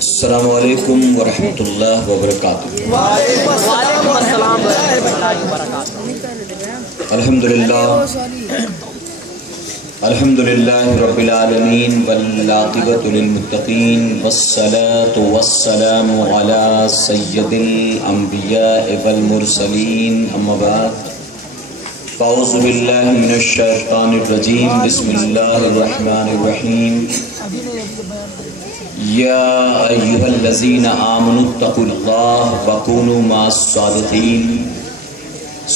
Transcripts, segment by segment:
السلام علیکم ورحمۃ اللہ وبرکاتہ۔ وعلیکم السلام ورحمۃ اللہ وبرکاتہ۔ الحمدللہ رب العالمین والعاقبۃ للمتقین والصلاة والسلام علی سید الانبیاء والمرسلین، اما بعد فاعوذ باللہ من الشیطان الرجیم، بسم اللہ الرحمن الرحیم۔ یا ایہا الذین آمنوا اتقوا اللہ وکونوا مع الصادقین۔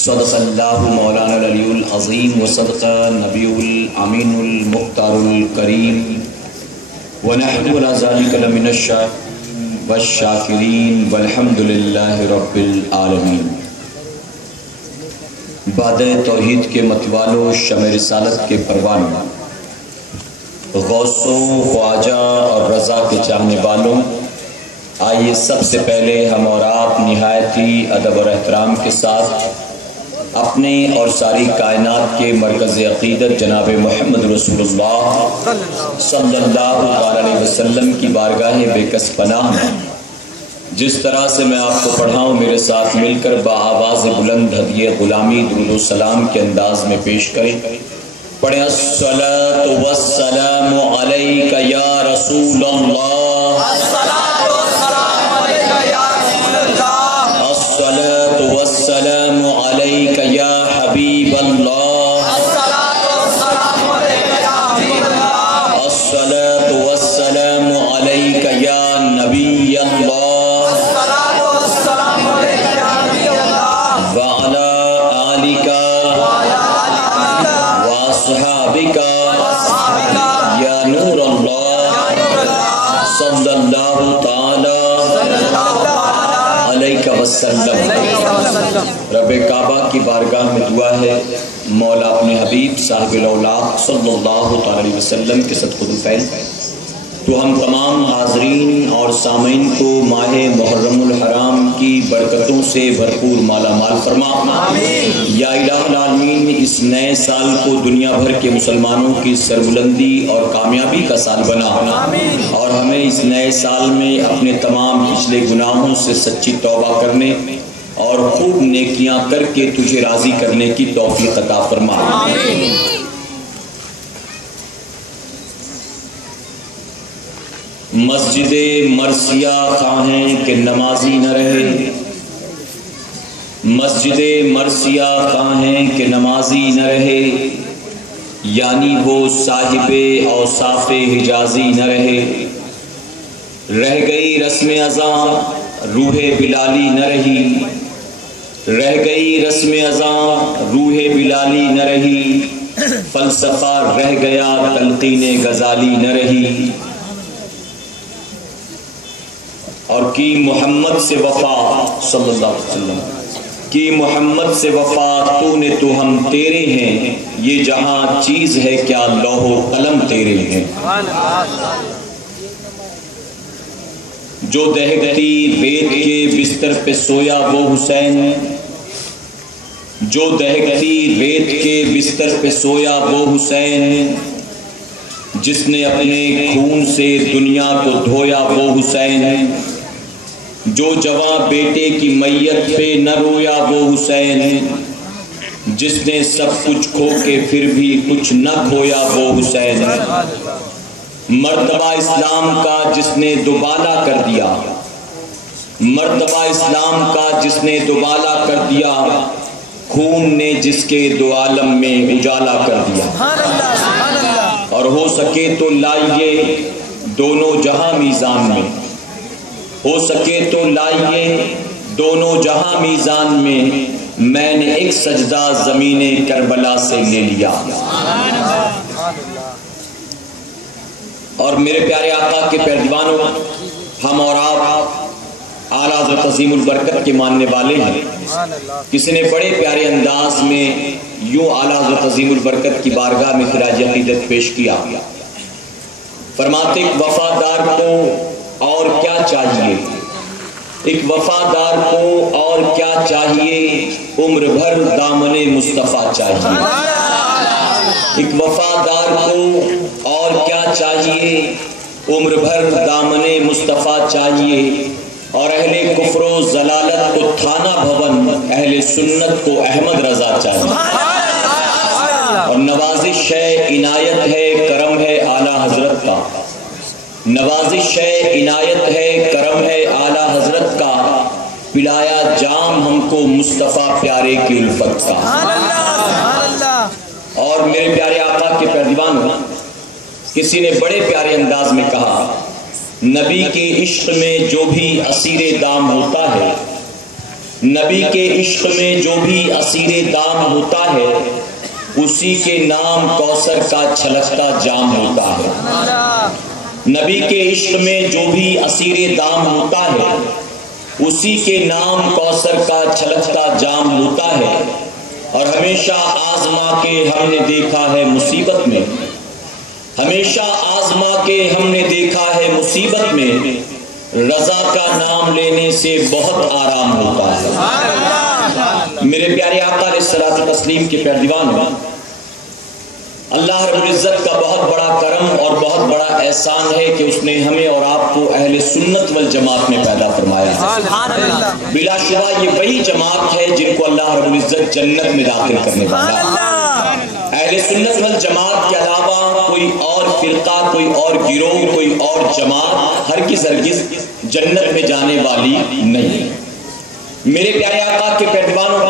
صدق اللہ مولانا العلی العظیم وصدق نبی الامین المختار الکریم، ونحن علی ذلک لمن الشاہدین والشاکرین والحمد للہ رب العالمین۔ باد توحید کے متوالوں، شمع رسالت کے پروانوں، غوثوں، خواجہ اور رضا کے چاہنے والوں، آئیے سب سے پہلے ہم اور آپ نہایت ہی ادب اور احترام کے ساتھ اپنے اور ساری کائنات کے مرکز عقیدت جناب محمد رسول اللہ صلی اللہ علیہ وسلم کی بارگاہ بے کس پناہ میں جس طرح سے میں آپ کو پڑھاؤں، میرے ساتھ مل کر بآواز بلند ہدیہ غلامی درود و سلام کے انداز میں پیش کریں۔ پڑھیں الصلاۃ والسلام علیک یا رسول اللہ، الصلاۃ والسلام علیک یا رسول اللہ، الصلاۃ والسلام علیک یا حبیب اللہ، الصلاۃ والسلام علیک یا حبیب اللہ، الصلاۃ والسلام علیک یا نبی اللہ، الصلاۃ والسلام علیک یا نبی اللہ، وعلی آلک وصحابک یا نور اللہ، صلی اللہ تعالی علیہ وسلم۔ رب کعبہ کی بارگاہ میں دعا ہے، مولا اپنے حبیب صاحب الاولاق صلی اللہ تعالی علیہ وسلم کے صدقہ الفیل تو ہم تمام حاضرین اور سامعین کو ماہ محرم الحرام کی برکتوں سے بھرپور مالا مال فرما۔ یا الہ العالمین، اس نئے سال کو دنیا بھر کے مسلمانوں کی سربلندی اور کامیابی کا سال بنا، اور ہمیں اس نئے سال میں اپنے تمام پچھلے گناہوں سے سچی توبہ کرنے اور خوب نیکیاں کر کے تجھے راضی کرنے کی توفیق عطا فرما۔ مسجد مرثیہ خواہیں کہ نمازی نہ رہے، مسجد مرثیہ خواہیں کہ نمازی نہ رہے، یعنی وہ صاحب اوصاف حجازی نہ رہے۔ رہ گئی رسم اذاں روح بلالی نہ رہی، رہ گئی رسم اذاں روح بلالی نہ رہی، فلسفہ رہ گیا تلقین غزالی نہ رہی۔ اور کی محمد سے وفا صلی اللہ علیہ وسلم، کی محمد سے وفا تو نے تو ہم تیرے ہیں، یہ جہاں چیز ہے کیا لوح و قلم تیرے ہیں۔ جو دہکتی ریت کے بستر پہ سویا وہ حسین، جو دہکتی ریت کے بستر پہ سویا وہ حسین، جس نے اپنے خون سے دنیا کو دھویا وہ حسین، جو جواں بیٹے کی میت پہ نہ رویا وہ حسین، جس نے سب کچھ کھو کے پھر بھی کچھ نہ کھویا وہ حسین، مرتبہ اسلام کا جس نے دوبالا کر دیا، مرتبہ اسلام کا جس نے دوبالا کر دیا، خون نے جس کے دو عالم میں اجالا کر دیا۔ اور ہو سکے تو لائیے دونوں جہاں میزان میں، ہو سکے تو لائیے دونوں جہاں میزان میں، میں نے ایک سجدہ زمین کربلا سے لے لیا۔ اور میرے پیارے آقا کے پیروانوں، ہم اور آپ اعلیٰ حضرت عظیم البرکت کے ماننے والے ہیں۔ کسی نے بڑے پیارے انداز میں یوں اعلیٰ حضرت عظیم البرکت کی بارگاہ میں خراج عقیدت پیش کیا، فرماتے ایک وفادار کو اور کیا چاہیے، ایک وفادار کو اور کیا چاہیے، عمر بھر دامن مصطفیٰ چاہیے۔ ایک وفادار کو اور کیا چاہیے، عمر بھر دامن مصطفیٰ چاہیے، اور اہل کفر و ضلالت کو تھانہ بھون، اہل سنت کو احمد رضا چاہیے۔ اور نوازش ہے، عنایت ہے، کرم ہے اعلیٰ حضرت کا، نوازش ہے، عنایت ہے، کرم ہے اعلیٰ حضرت کا، پلایا جام ہم کو مصطفیٰ پیارے کی الفت کا۔ اور میرے پیارے آقا کے پیروانوں، کسی نے بڑے پیارے انداز میں کہا، نبی کے عشق میں جو بھی اسیر دام ہوتا ہے، نبی کے عشق میں جو بھی اسیر دام ہوتا ہے، اسی کے نام کوثر کا چھلکتا جام ہوتا ہے۔ نبی کے عشق میں جو بھی اسیر دام ہوتا ہے، اسی کے نام کوثر کا چھلکتا جام ہوتا ہے۔ اور ہمیشہ آزما کے ہم نے دیکھا ہے مصیبت میں، ہمیشہ آزما کے ہم نے دیکھا ہے مصیبت میں، رضا کا نام لینے سے بہت آرام ہوتا ہے۔ میرے پیارے آقا علیہ الصلوۃ والتسلیم کے پیروانوں، اللہ رب العزت کا بہت بڑا کرم اور بہت بڑا احسان ہے کہ اس نے ہمیں اور آپ کو اہل سنت والجماعت میں پیدا فرمایا ہے۔ بلا شبہ یہ وہی جماعت ہے جن کو اللہ رب العزت جنت میں داخل کرنے والا ہے۔ اہل سنت والجماعت کے علاوہ کوئی اور فرقہ، کوئی اور گروہ، کوئی اور جماعت ہرگز جنت میں جانے والی نہیں۔ میرے پیارے آقا کے پیروانوں،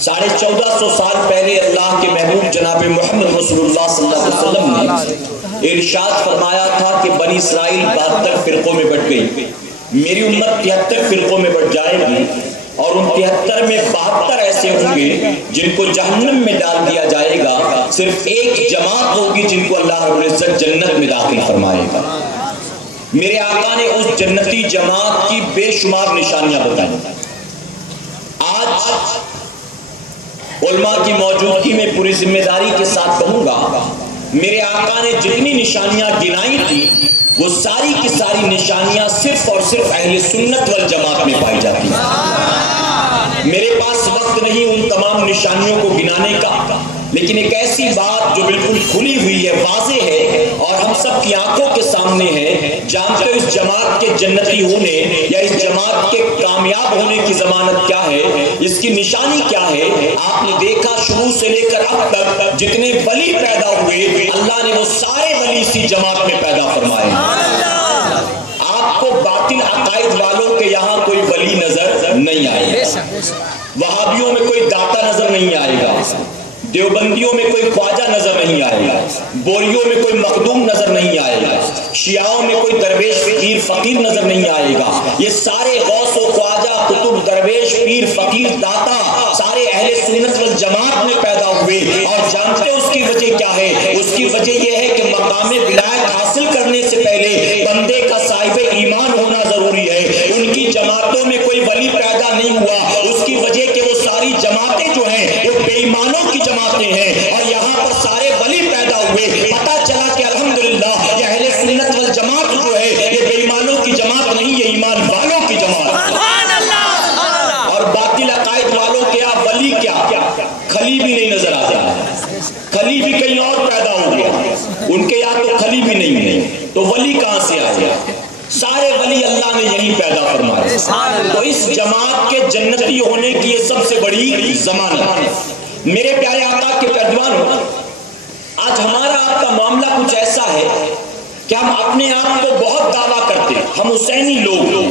1450 سال پہلے اللہ کے محبوب جناب محمد رسول اللہ صلی اللہ علیہ وسلم نے ارشاد فرمایا تھا کہ بنی اسرائیل 72 فرقوں میں بٹ گئی، میری امت 73 فرقوں میں بٹ جائے گی، اور ان 73 میں 72 ایسے ہوں گے جن کو جہنم میں ڈال دیا جائے گا، صرف ایک جماعت ہوگی جن کو اللہ رب العزت جنت میں داخل فرمائے گا۔ میرے آقا نے اس جنتی جماعت کی بے شمار نشانیاں بتائیں۔ آج علماء کی موجودگی میں پوری ذمہ داری کے ساتھ کہوں گا، میرے آقا نے جتنی نشانیاں گنائی تھی وہ ساری کی ساری نشانیاں صرف اور صرف اہل سنت والجماعت میں پائی جاتی ہیں۔ میرے پاس وقت نہیں ان تمام نشانیوں کو گنانے کا، لیکن ایک ایسی بات جو بالکل کھلی ہوئی ہے، واضح ہے اور ہم سب کی آنکھوں کے سامنے ہے، جانتے ہو اس جماعت کے جنتی ہونے یا اس جماعت کے کامیاب ہونے کی ضمانت کیا ہے، اس کی نشانی کیا ہے؟ آپ نے دیکھا شروع سے لے کر اب تک جتنے ولی پیدا ہوئے، اللہ نے وہ سارے ولی اسی جماعت میں پیدا فرمائے۔ آپ کو باطل عقائد والوں کے یہاں کوئی ولی نظر نہیں آئے گا، وہابیوں میں کوئی داتا نظر نہیں آئے گا، دیوبندیوں میں کوئی خواجہ نظر نہیں آئے گا، بوریوں میں کوئی مخدوم نظر نہیں آئے گا، شیعوں میں کوئی درویش پیر فقیر نظر نہیں آئے گا۔ یہ سارے غوث و خواجہ، قطب، درویش، پیر، فقیر، داتا سارے اہل سنت والجماعت میں پیدا ہوئے۔ اور جانتے ہیں اس کی وجہ کیا ہے؟ اس کی وجہ یہ ہے کہ مقام ولایت حاصل کرنے سے پہلے بندے کا صاحب ایمان ہونا ضروری ہے۔ ان کی جماعتوں میں کوئی ولی پیدا نہیں ہوا، اس کی وجہ کہ وہ ساری جماعتیں جو ہیں وہ بے ایمانوں کی جماعتیں ہیں، اور یہاں پر سارے ولی پیدا ہوئے۔ پتہ چلا کہ الحمدللہ یہ اہل سنت والجماعت جو ہے یہ بے ایمانوں کی جماعت نہیں، یہ ایمان والوں کی جماعت ہے۔ اور باطل عقائد والوں کے یہاں ولی کیا کھلی بھی نہیں نظر آتا ہے، کھلی بھی کہیں اور پیدا ہو گیا، ان کے یہاں تو کھلی بھی نہیں ہے، تو ولی کہاں سے آ گیا؟ سارے ولی اللہ نے یہی پیدا فرمائے۔ تو اس جماعت کے جنتی ہونے کی یہ سب سے بڑی ضمانت ہے۔ میرے پیارے آقا کے پیروانوں، آج ہمارا آپ کا معاملہ کچھ ایسا ہے کہ ہم اپنے آپ کو بہت دعویٰ کرتے ہیں، ہم حسینی لوگ ہیں،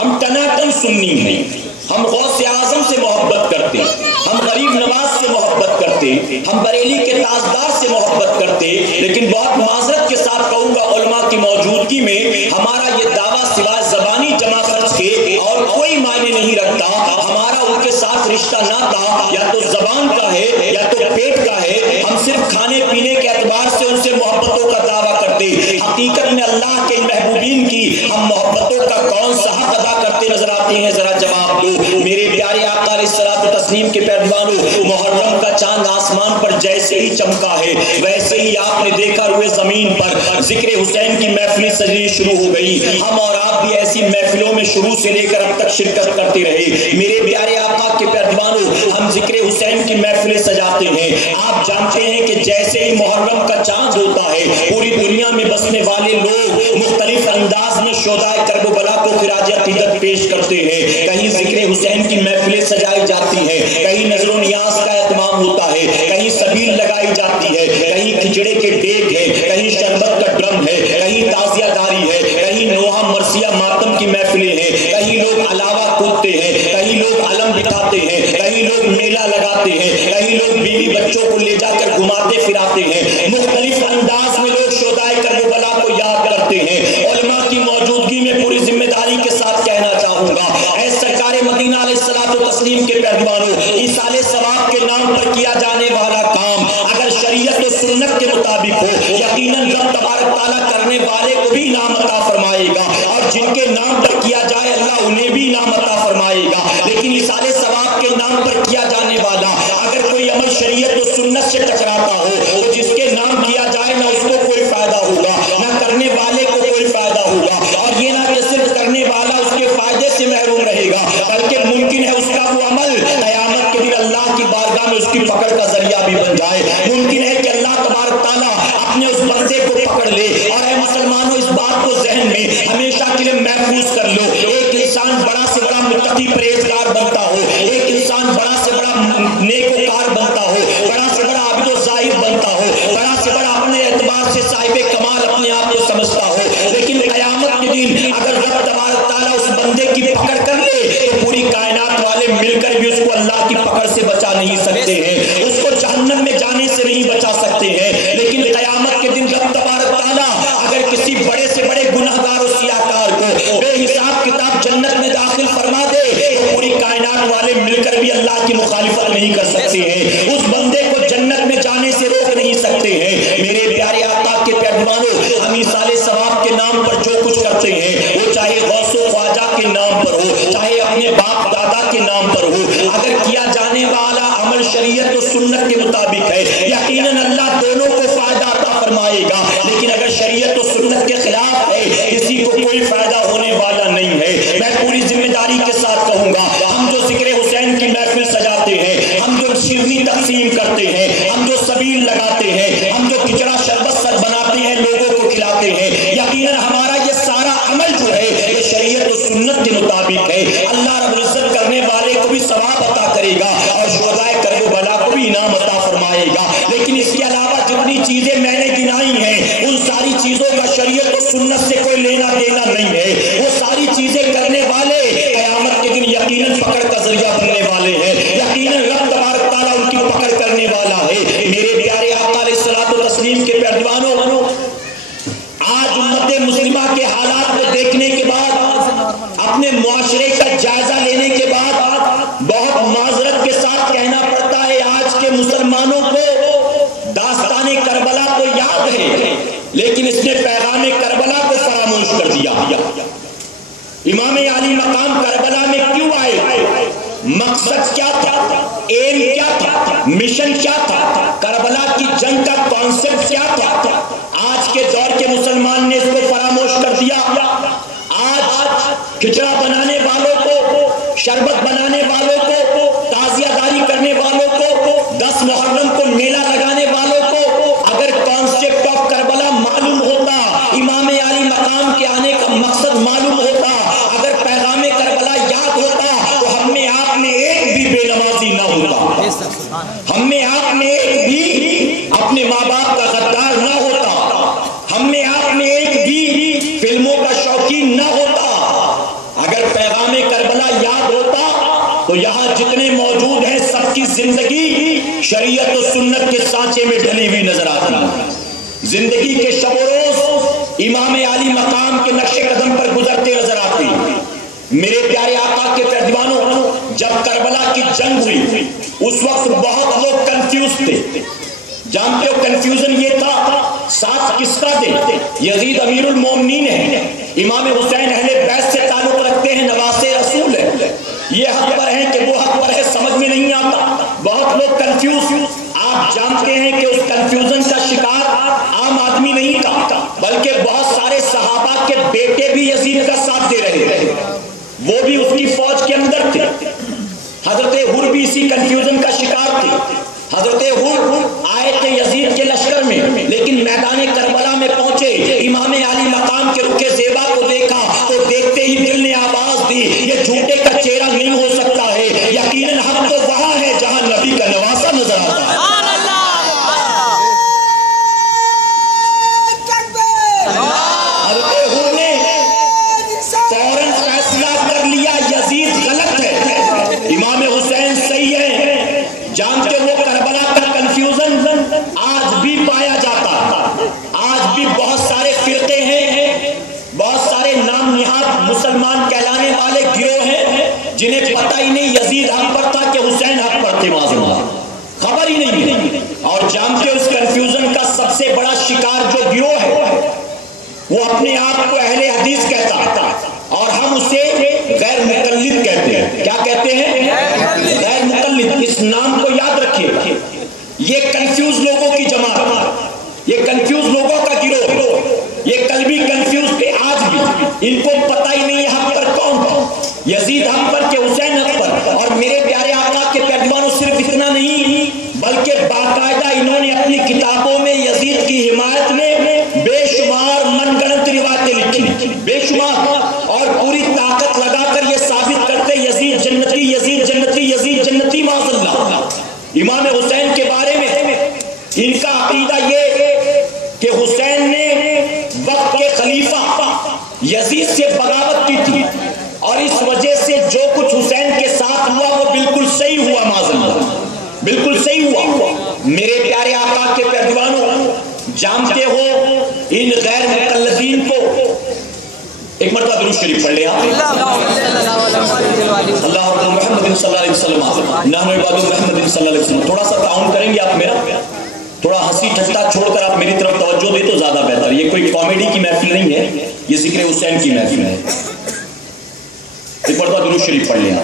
ہم ٹناٹن سنی ہیں، ہم غوث اعظم سے محبت کرتے، ہم غریب نواز سے محبت کرتے، ہم بریلی کے تاجدار سے محبت کرتے، لیکن بہت معذرت کے ساتھ کہوں گا علماء کی موجودگی میں ہمارا یہ دعویٰ سوائے زبانی جمع خرچ کے اور کوئی معنی نہیں رکھتا۔ ہمارا ان کے ساتھ رشتہ ناتا یا تو زبان کا ہے یا تو پیٹ کا ہے، ہم صرف کھانے پینے کے اعتبار سے ان سے محبتوں کا دعویٰ کرتے، حقیقت میں اللہ کے محبوبین کی ہم محبتوں کا کون سا حق ادا کرتے نظر آتے ہیں؟ ذرا جواب دو۔ میرے پیارے آقا علیہ الصلوۃ والتسلیم کے پیروانوں، محرم کا چاند آسمان پر جیسے ہی چمکا ہے ویسے ہی آپ نے دیکھا روئے زمین پر ذکر حسین کی محفلیں سجنی شروع ہو گئی۔ ہم اور آپ بھی ایسی محفلوں میں شروع سے لے کر اب تک شرکت کرتے رہے۔ میرے پیارے آقا کے پیروانوں ہم ذکر حسین کی محفلیں سجاتے ہیں. آپ جانتے ہیں کہ جیسے ہی محرم کا چاند ہوتا ہے پوری دنیا میں بسنے والے لوگ مختلف انداز میں شہدائے کرب و بلا کو خراج عقیدت پیش کرتے ہیں. کہیں ذکر حسین کی محفلیں سجائی جاتی ہیں, کہیں نظر و نیاز کا اہتمام ہوتا ہے, کہیں سبیل لگائی جاتی ہے, کہیں کھچڑے کے دیگ ہے, کہیں شربت کا ڈرم ہے, کہیں تعزیہ داری ہے, کہیں نوحہ مرثیہ ماتم کی محفلیں ہیں, کہیں لوگ علاوہ کودتے ہیں, کہیں لوگ علم بٹھاتے ہیں, کہیں لوگ میلہ لگاتے ہیں, کہیں لوگ بیوی بچوں کو لے جا کر گھماتے پھراتے ہیں. مختلف انداز میں لوگ شہدائے کرب و بلا کو یاد کرتے ہیں. علماء کی موجودگی میں پوری ذمہ داری کے ساتھ کہنا چاہوں گا, اے سرکار مدینہ علیہ الصلوۃ والتسلیم کے پیروانوں, ایصال ثواب کے نام پر کیا جانے والا کام اگر شریعت و سنت کے مطابق ہو یقیناً رب تبارک تعالیٰ کرنے والے کو بھی انعام عطا فرمائے گا, اور جن کے نام پر کیا جائے اللہ انہیں بھی انعام عطا فرمائے گا. لیکن ایصال ثواب کے نام پر کیا جانے والا اگر کوئی عمل شریعت و سنت سے ٹکراتا ہو تو جس کے نام کیا جائے نہ اس کو کوئی فائدہ ہوگا, نہ کرنے والے کو کوئی فائدہ ہوگا, اور یہ نہ کہ صرف کرنے والا اس کے فائدے سے محروم رہے گا بلکہ ممکن ہے اس کا وہ عمل قیامت کے دن اللہ کی بارگاہ میں اس کی پکڑ کا ذریعہ بھی بن جائے. ممکن ہے کہ اللہ تبارک تعالیٰ اپنے اس بندے کو پکڑ لے. اور اے مسلمانوں, اس بات کو ذہن میں ہمیشہ کے لیے محفوظ کر لو, ایک انسان بڑا سے بڑا متقی پرہیزگار بنتا ہو, ایک انسان بڑا سے بڑا نیکوکار بنتا ہو, بڑا سے بڑا عابد و زاہد بنتا ہو, بڑا سے بڑا اپنے اعتبار سے صاحب کمال اپنے آپ کو سمجھتا ہو, لیکن قیامت کے دن اگر رب تبارک تعالیٰ اس بندے کی پکڑ کر لے تو پوری کائنات والے مل کر بھی اس کو اللہ کی پکڑ سے بچا نہیں سکتے ہیں, اس کو جہنم میں جانے سے نہیں بچا سکتے ہیں. لیکن قیامت کے دن رب تبارک تعالیٰ اگر کسی بڑے سے بڑے گناہگار و سیاہکار کو بے حساب کتاب جنت میں داخل فرما دے تو پوری کائنات والے مل کر بھی اللہ کی مخالفت نہیں کر سکتے ہیں, اس بندے کو جنت میں جانے سے روک نہیں سکتے ہیں. میرے پیارے آقا کے پیروانوں, ہم ایصال ثواب کے نام پر جو کچھ کرتے ہیں وہ چاہے غوث و خواجہ کے نام پر ہو, چاہے اپنے باپ دادا کے نام پر ہو, اگر کیا جانے والا عمل شریعت و سنت کے مطابق ہے یقیناً اللہ دونوں کو فائدہ عطا فرمائے گا. لیکن اگر شریعت و سنت کے خلاف ہے کسی کو کوئی فائدہ ہونے والا نہیں ہے. میں پوری ذمہ داری کے ساتھ کہوں گا, ہم جو ذکر حسین کی محفل سجاتے ہیں, ہم جو شیرنی تقسیم کرتے ہیں, ہم جو سبیل لگاتے ہیں, ہم جو کچڑا شربت سر بناتے ہیں لوگوں کو کھلاتے ہیں, یقیناً ہمارا یہ سارا عمل جو ہے یہ شریعت و سنت کے مطابق ہے. اللہ رب العزت کرنے والے کو بھی ثواب عطا کرے گا اور شہدائے کرب و بلا کو بھی انعام عطا فرمائے گا. لیکن اس کے علاوہ جتنی چیزیں میں نے گنائی ہیں ان ساری چیزوں کا شریعت و سنت سے کوئی لینا دینا نہیں ہے. وہ ساری چیزیں کرنے والے قیامت کے دن یقیناً پکڑ کا ذریعہ بننے والے ہیں, یقیناً رب تبارک تعالیٰ ان کی پکڑ کرنے والا ہے. میرے پیارے آقا علیہ الصلوۃ والتسلیم کے پیروانوں, آج امت مسلمہ کے حالات کو دیکھنے کے بعد, اپنے معاشرے کا جائزہ لینے کے بعد بہت معذرت کے ساتھ کہنا پڑتا ہے آج کے مسلمانوں کو داستان کربلا تو یاد ہے لیکن اس نے پیغام کربلا کو فراموش کر دیا. امام علی مقام کربلا میں کیوں آئے, مقصد کیا تھا, ایم کیا تھا, مشن کیا تھا, کربلا کی جنگ کا کانسیپٹ کیا تھا. آج کے دور کے مسلمان نے اس کو فراموش کر دیا. آج کھچڑا بنانے والوں کو, شربت بنانے والوں کو, تعزیہ داری کرنے والوں کو, 10 محرم کو میلہ لگانے والوں کو اگر کانسیپٹ آف کربلا معلوم ہوتا, امام علی مقام کے آنے کا مقصد معلوم ہوتا, اگر پیغام کربلا یاد ہوتا تو ہم میں آپ میں ایک بھی بے نمازی نہ ہوتا, ہم میں آپ میں ایک بھی اپنے ماں باپ کا غدار نہ ہوتا, ہم میں آپ میں ایک بھی فلموں کا شوقین نہ ہوتا. اگر پیغام کربلا یاد ہوتا تو یہاں جتنے موجود ہیں سب کی زندگی شریعت و سنت کے سانچے میں ڈلی ہوئی نظر آتی ہے. زندگی کے شب و روز امام علی مقام کے نقش قدم پر گزرتے نظر آتے ہیں. میرے پیارے آقا کے پیروانوں, جب کربلا کی جنگ ہوئی اس وقت بہت لوگ کنفیوز تھے. جانتے ہو کنفیوژن یہ تھا, ساتھ کس کا دے, یزید امیر المومنین ہے, امام حسین اہل بیت سے تعلق رکھتے ہیں, نواسے رسول ہے, یہ حق پر ہے کہ وہ حق پر ہے, سمجھ میں نہیں آتا. بہت لوگ کنفیوز. آپ جانتے ہیں کہ اس کنفیوژن کا شکار عام آدمی نہیں تھا بلکہ بہت سارے صحابہ کے بیٹے بھی یزید کا ساتھ دے رہے تھے, وہ بھی اس کی فوج کے اندر تھے. حضرت حر بھی السلام کے رخ زیبا کو دیکھا تو دیکھتے ہی دل نے آواز دی یہ جھوٹے کا چہرہ نہیں ہو سکتا ہے، یقیناً حق تو وہاں ہے جہاں نبی کا نواسا نظر آتا ہے۔ امام حسین صحیح ہے، جانتے وہ کربلا کا کنفیوژن آج بھی پایا جاتا، آج بھی بہت سارے فرقے ہیں، بہت سارے نام نہاد مسلمان کہلانے والے گروہ ہیں جنہیں پتہ ہی نہیں یزید حق پر تھا کہ حسین حق پر تھے، خبر ہی نہیں ہے۔ اور جانتے اس کنفیوژن کا سب سے بڑا شکار جو گروہ ہے وہ اپنے آپ کو اہل حدیث کہتا اور ہم اسے غیر مقلد کہتے ہیں۔ کیا کہتے ہیں؟ غیر مقلد۔ اس نام کو یاد رکھیے، یہ کنفیوز لوگوں کی جماعت، یہ کنفیوز لوگوں کا گروہ، یہ قلبی کنفیوز تھے آج بھی، ان کو پتہ ہی نہیں حق پر کون تھا، یزید حق پر کہ حسین حق پر۔ اور میرے پیارے آقا کے پیروانوں صرف اتنا نہیں بلکہ باقاعدہ انہوں نے اپنی کتابوں میں یزید کی حمایت میں بے شمار من گنت روایتیں لکھی، بے شمار، اور پوری طاقت لگا کر یہ ثابت کرتے یزید جنتی، یزید جنتی، یزید جنتی، معاذ اللہ۔ امام حسین کے بارے میں ان کا عقیدہ یہ کہ حسین نے وقت کے خلیفہ یزید سے بغاوت کی تھی اور اس وجہ سے جو کچھ حسین کے ساتھ ہوا وہ بالکل صحیح ہوا، معاذ اللہ، بالکل صحیح ہوا۔ میرے پیارے آقا کے پیروانوں، جانتے ہو ان غیر مقلدین کو، ایک مرتبہ درود شریف پڑھ لیا، اللہ محمد صلی اللہ علیہ وسلم، نحن عباد محمد صلی اللہ علیہ وسلم۔ تھوڑا سا تعاون کریں گے آپ میرا، تھوڑا ہنسی ٹھٹا چھوڑ کر آپ میری طرف توجہ دے تو زیادہ بہتر۔ یہ کوئی کامیڈی کی محفل نہیں ہے، یہ ذکر حسین کی محفل ہے۔ ایک مرتبہ درود شریف پڑھ لیا،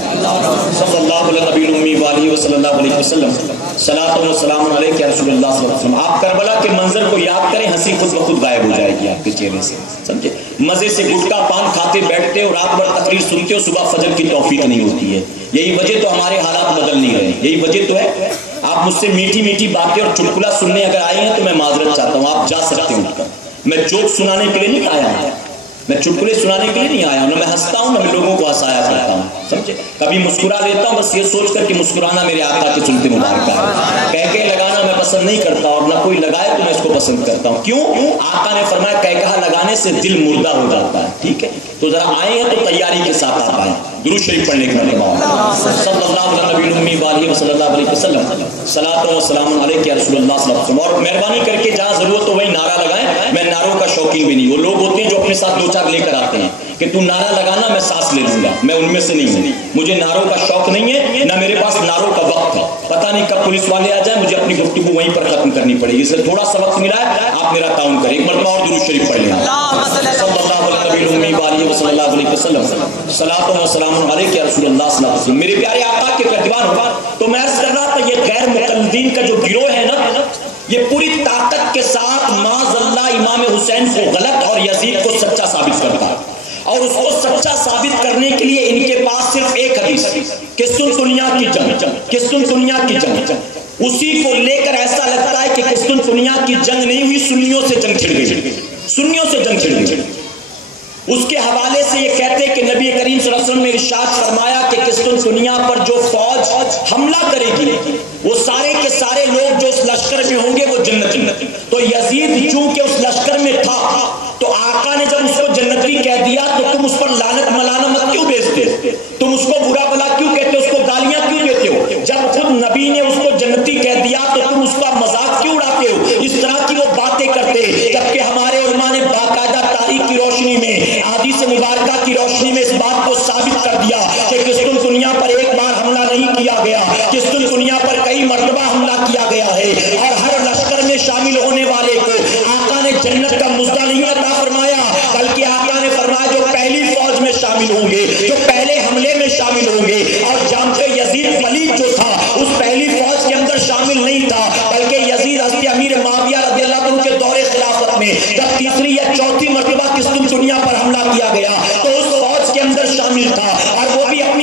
صلی اللہ علیہ نبی الامی وآلہ صلی اللہ علیہ وسلم، صلاۃ و سلام علیک یا رسول اللہ صلی اللہ علیہ وسلم۔ آپ کربلا کے منظر کو یاد کریں، ہنسی خود بخود غائب ہو جائے گی آپ کے چہرے سے، سمجھے؟ مزے سے گٹکا پان کھاتے بیٹھتے ہو، رات بھر تقریر سنتے ہو، صبح فجر کی توفیق نہیں ہوتی ہے۔ یہی وجہ تو ہمارے حالات بدل نہیں رہے، یہی وجہ تو ہے۔ آپ مجھ سے میٹھی میٹھی باتیں اور چٹکلا سننے اگر آئے ہیں تو میں معذرت چاہتا ہوں، آپ جا سکتے ہیں اٹھ کر۔ میں جوک سنانے کے لیے نہیں آیا ہوں، میں چٹکلے سنانے کے لیے نہیں آیا ہوں، نہ میں ہنستا ہوں نہ میں لوگوں کو ہنسایا کرتا ہوں، سمجھے؟ کبھی مسکرا دیتا ہوں بس یہ سوچ کر کہ مسکرانا میرے آقا کے سنت مبارکہ ہے۔ کہہ کے لگانا میں پسند نہیں کرتا اور نہ کوئی لگائے تو میں اس کو پسند کرتا ہوں۔ کیوں؟ آقا نے فرمایا کہہ کہا لگانے سے دل مردہ ہو جاتا ہے، ٹھیک ہے؟ تو ذرا آئے ہیں تو تیاری کے ساتھ آپ آئیں۔ درود شریف پڑھنے کا نظام، صلی اللہ علیہ نبی الامی وآلہ صلی اللہ علیہ وسلم، صلاۃ و سلام علیک یا رسول اللہ صلی اللہ علیہ وسلم۔ اور مہربانی کر کے جہاں ضرورت ہو وہیں نعرہ لگائیں، میں نعروں کا شوقین بھی نہیں۔ وہ لوگ ہوتے ہیں جو اپنے ساتھ دو چار لے کر آتے ہیں کہ تو نعرہ لگانا میں سانس لے لوں گا، میں ان میں سے نہیں ہوں، مجھے نعروں کا شوق نہیں ہے، نہ میرے پاس نعروں کا وقت ہے۔ پتہ نہیں کب پولیس والے آ جائیں، مجھے اپنی گفتگو وہیں پر ختم کرنی پڑے گی، اس لیے تھوڑا سا وقت ملا ہے، آپ میرا تعاون کریں۔ ایک مرتبہ اور درود شریف پڑھ لیں، صلی اللہ علیہ نبی الامی وآلہ صلی اللہ علیہ وسلم، صلاۃ و سلام علیک یا رسول اللہ صلی اللہ علیہ وسلم۔ میرے پیارے آقا کے پیروان ہوگا تو میں عرض کر رہا تھا یہ غیر مقلدین کا جو گروہ ہے نا، یہ پوری طاقت کے ساتھ معاذ اللہ امام حسین کو غلط اور یزید کو سچا ثابت کرتا ہے، اور اس کو سچا ثابت کرنے کے لیے ان کے پاس صرف ایک حدیث کہ سن دنیا کی جنگ، کہ سن دنیا کی جنگ، اسی کو لے کر ایسا لگتا ہے کہ سن دنیا کی جنگ نہیں ہوئی، سنیوں سے جنگ چھڑ گئی، سنیوں سے جنگ چھڑ گئی۔ اس کے حوالے سے یہ کہتے کہ نبی کریم صلی اللہ علیہ وسلم نے ارشاد فرمایا کہ قسطن دنیا پر جو فوج حملہ کرے گی وہ سارے کے سارے لوگ جو اس لشکر میں ہوں گے وہ جنتی۔ تو یزید چونکہ اس لشکر میں تھا تو آقا نے جب اس کو جنتی کہہ دیا تو تم اس پر لعنت ملامت کیوں بھیجتے، تم اس کو برا بلا کیوں کہتے، اس کو گالیاں کیوں دیتے ہو؟ جب خود نبی نے اس کو جنتی کہہ دیا تو تم اس کا مذاق کیوں اڑاتے ہو؟ اس طرح کی وہ باتیں کرتے، جبکہ ہمارے علماء نے باقاعدہ تاریخ کی روشنی میں، حدیث مبارکہ کی روشنی میں اس بات کو ثابت کر دیا کہ قسطن دنیا پر ایک بار حملہ نہیں کیا گیا، قسطن دنیا پر کئی مرتبہ حملہ کیا گیا ہے، اور ہر لشکر میں شامل ہونے والے کو آقا نے جنت کا مژدہ نہیں عطا فرمایا، بلکہ آقا نے فرمایا جو پہلی فوج میں شامل ہوں گے، جو پہلے حملے میں شامل ہوں گے۔ اور جانتے یزید ولید جو تھا اس پہلی فوج کے اندر شامل نہیں تھا، بلکہ یزید حضرت امیر معاویہ رضی اللہ عنہ کے دور خلافت میں جب تیسری یا چوتھی مرتبہ قسطن دنیا پر حملہ کیا گیا تو اس فوج کے اندر شامل تھا، اور وہ بھی اپنے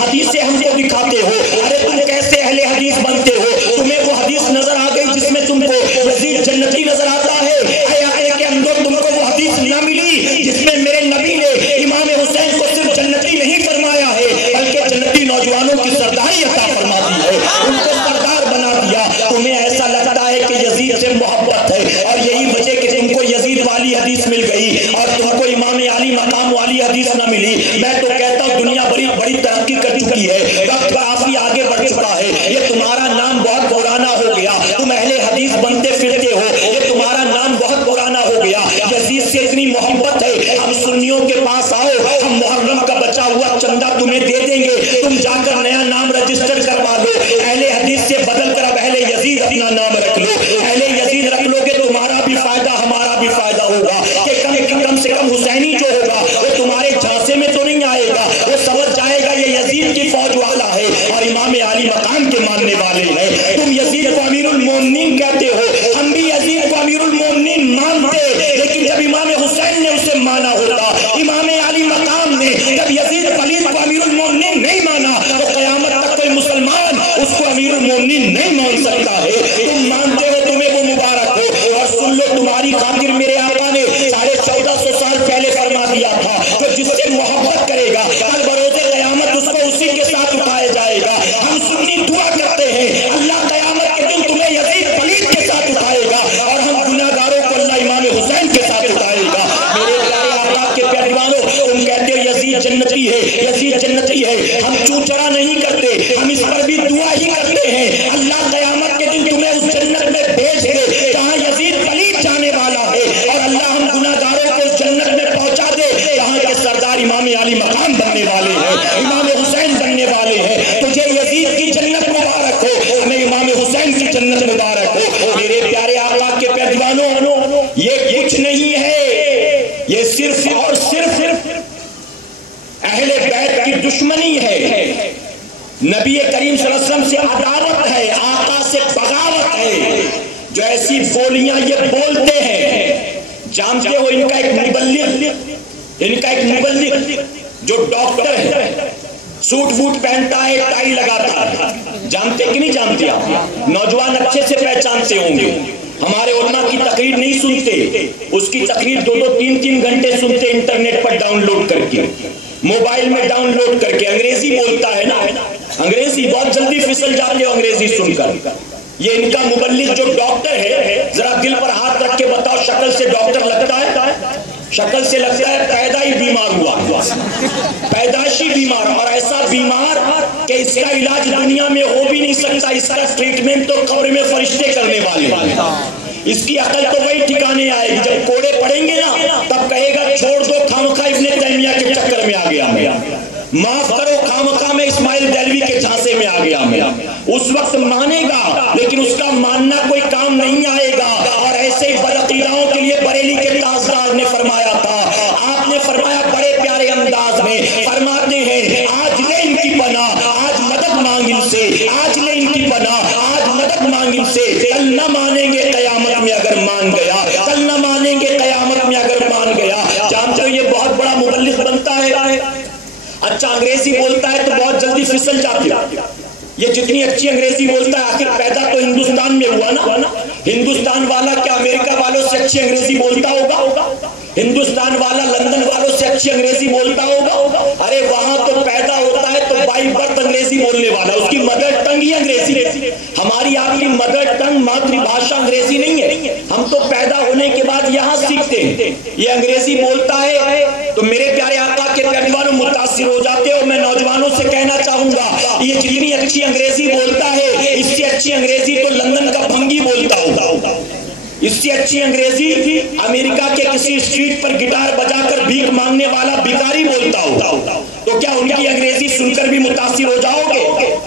حدیثیں ہم کو دکھاتے ہو. ارے تم کیسے اہل حدیث بنتے ہو؟ تمہیں وہ حدیث نظر آ گئی جس میں تم کو یزید جنتی نظر آتا ہے؟ حیات کے اندر تم کو وہ حدیث نہ ملی جس میں میرے نبی نے امام حسین کو صرف جنتی نہیں فرمایا ہے بلکہ جنتی نوجوانوں کی سرداری عطا فرما دی ہے، ان کو سردار بنا دیا. تمہیں ایسا لگتا ہے کہ یزید سے محبت ہے اور یہی وجہ کہ تم کو یزید والی حدیث مل گئی اور تم کو امام علی مقام والی حدیث نہ ملی. میں تو کہتا ہوں دنیا بڑی ترقی کر چکی ہے، وقت کافی آگے بڑھ چکا ہے. یہ تمہارا نام بہت پرانا ہو گیا، تم اہل حدیث بنتے پھرتے ہو، یہ تمہارا نام بہت پرانا ہو گیا. یزید سے اتنی محبت ہے، ہم سنیوں کے پاس آؤ، ہم محرم کا بچا ہوا چندہ تمہیں دے دیں گے، تم جا کر نیا نام رجسٹر کروا لو. اہل حدیث سے بدل کر اب اہل یزید اپنا نام رکھ لو. اہل یزید رکھ لو گے تمہارا بھی فائدہ ہمارا بھی فائدہ ہوگا کہ کم سے کم حسینی جو ہوگا وہ تمہارے جھانسے میں تو نہیں آئے گا، وہ سمجھ جائے گا یہ یزید کی فوج والا ہے اور امام علی مقام کے ماننے والے ہیں. تم یزید کو امیر المومنین کہتے ہو، ہم بھی یزید کو امیر المومنین مانتے، لیکن جب امام حسین نے اسے مانا ہوتا، امام علی مقام نے جب یزید پلید کو امیر المومنین نہیں مانا تو قیامت تک کوئی مسلمان اس کو امیر المومنین نہیں مان سکتا ہے. تم مانتے ہو، تمہیں وہ مبارک ہو. اور سن لو، تمہاری خاطر میرے آقا نے 1450 سال پہلے فرما دیا تھا کہ جس سے محبت کرے گا کل بروز قیامت اس کو اسی کے ساتھ اٹھایا جائے گا. ہم سنی دعا کرتے ہیں اللہ قیامت کے دن تمہیں یزید پلید کے ساتھ اٹھائے گا اور ہم گناہگاروں کو اللہ امام حسین کے ساتھ اٹھائے گا. میرے پیارے آقا کے پیروانوں، تم کہتے ہو یزید جنتی ہے، یزید جنتی ہے، ہم چوچڑا نہیں کرتے، ہم اس پر بھی دعا ہی کرتے ہیں اللہ قیامت کے دن تمہیں اس جنت میں بھیج دے جہاں یزید پلید جانے والا ہے اور اللہ ہم گناہگاروں کو اس جنت میں پہنچا دے جہاں کے سردار امام علی مقام بننے والے ہیں، امام حسین بننے والے ہیں. تجھے یزید کی جنت مبارک ہو، ہمیں امام حسین کی جنت مبارک ہو. میرے پیارے آقا کے پیروانوں، یہ کچھ نہیں ہے، یہ صرف اور صرف اہل بیت کی دشمنی ہے، نبی کریم صلی اللہ علیہ وسلم سے عداوت ہے، آقا سے بغاوت ہے. جو ایسی بولیاں یہ بولتے ہیں، جانتے ہو ان کا ایک مبلغ جو ڈاکٹر ہے، سوٹ ووٹ پہنتا ہے، ٹائی لگاتا ہے، جانتے کہ نہیں جانتے؟ آپ نوجوان اچھے سے پہچانتے ہوں گے. ہمارے علماء کی تقریر نہیں سنتے، اس کی تقریر 2-3 گھنٹے سنتے انٹرنیٹ پر ڈاؤن لوڈ کر کے، موبائل میں ڈاؤن لوڈ کر کے. انگریزی بولتا ہے نا، انگریزی بہت جلدی پھسل جاتے ہو انگریزی سن کر. یہ ان کا مبلغ جو ڈاکٹر ہے، ذرا دل پر ہاتھ رکھ کے بتاؤ، شکل سے ڈاکٹر لگتا ہے؟ شکل سے لگتا ہے پیدا ہی بیمار ہوا، پیدائشی بیمار، اور ایسا بیمار کہ اس کا علاج دنیا میں ہو بھی نہیں سکتا، اس کا ٹریٹمنٹ تو قبر میں فرشتے کرنے والے. اس کی عقل تو وہی ٹھکانے آئے گی جب کوڑے پڑیں گے نا، تب کہے گا چھوڑ دو، خامخواہ ابن تیمیہ کے چکر میں آ گیا، معاف کرو خامخواہ میں اسماعیل دہلوی کے جھانسے میں آ گیا. اس وقت مانے گا لیکن اس کا ماننا کوئی کام نہیں آئے گا. اور ایسے ہی بدعقیداؤں کے لیے بریلی کے تاجدار نے فرمایا تھا، آپ نے فرمایا بڑے پیارے انداز میں، فرماتے ہیں آج لے ان کی پناہ، آج مدد مانگ ان سے، آج لے ان کی پناہ، آج مدد مانگ ان سے. کل نہ مانیں گے قیامت میں اگر مان گیا، کل نہ مانیں گے قیامت میں اگر مان گیا. جانتے ہو یہ بہت بڑا مبلغ بنتا ہے. اچھا انگریزی بولتا ہے تو بہت جلدی پھسل جاتے ہو. یہ جتنی اچھی انگریزی بولتا ہے، آخر پیدا تو ہندوستان میں ہوا نا. ہندوستان والا کیا امریکہ والوں سے اچھی انگریزی بولتا ہوگا؟ ہندوستان والا لندن والوں سے اچھی انگریزی بولتا ہوگا؟ ارے وہاں تو پیدا ہوتا ہے تو بائی برتھ انگریزی بولنے والا، اس کی مدر ٹنگ ہی انگریزی. ہماری آپ کی مدر ٹنگ ماتری بھاشا انگریزی نہیں ہے، ہم تو پیدا ہونے کے بعد یہاں سیکھتے ہیں. یہ انگریزی بولتا ہے تو میرے پیارے آقا کے پیروانوں متاثر ہو جاتے ہو. میں نوجوانوں سے کہنا چاہوں گا، یہ جتنی اچھی انگریزی بولتا ہے، اس سے اچھی انگریزی تو لندن کا بھنگی بولتا ہوگا. اس سے اچھی انگریزی امریکہ کے کسی اسٹریٹ پر گٹار بجا کر بھیک مانگنے والا بھکاری بولتا ہوگا. تو کیا ان کی انگریزی سن کر بھی متاثر ہو جاؤ گے؟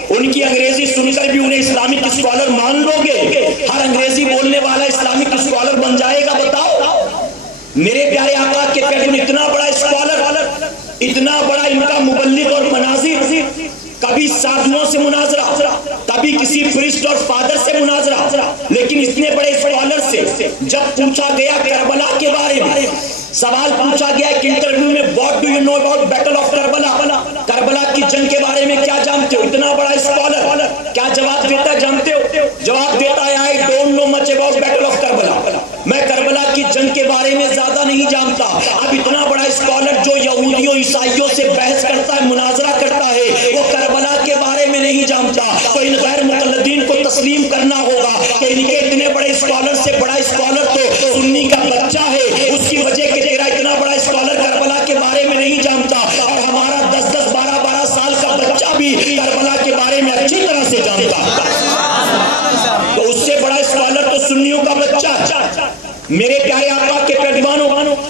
ان کی انگریزی سن کر بھی انہیں اسلامک اسکالر مان لو گے؟ ہر انگریزی بولنے والا اسلامک اسکالر بن جائے گا؟ بتاؤ. میرے پیارے آقا کے پیغمبر اتنا بڑا اسکالر، اتنا بڑا ان کا مبلغ اور مناظر، کبھی سادھوؤں سے مناظرہ، کبھی کسی پریسٹ اور فادر سے مناظرہ، لیکن اتنے بڑے اسکالر سے جب پوچھا گیا کربلا کے بارے میں، سوال پوچھا گیا ایک انٹرویو میں، what do you know about battle of Karbala, Karbala کی جنگ کے بارے میں کیا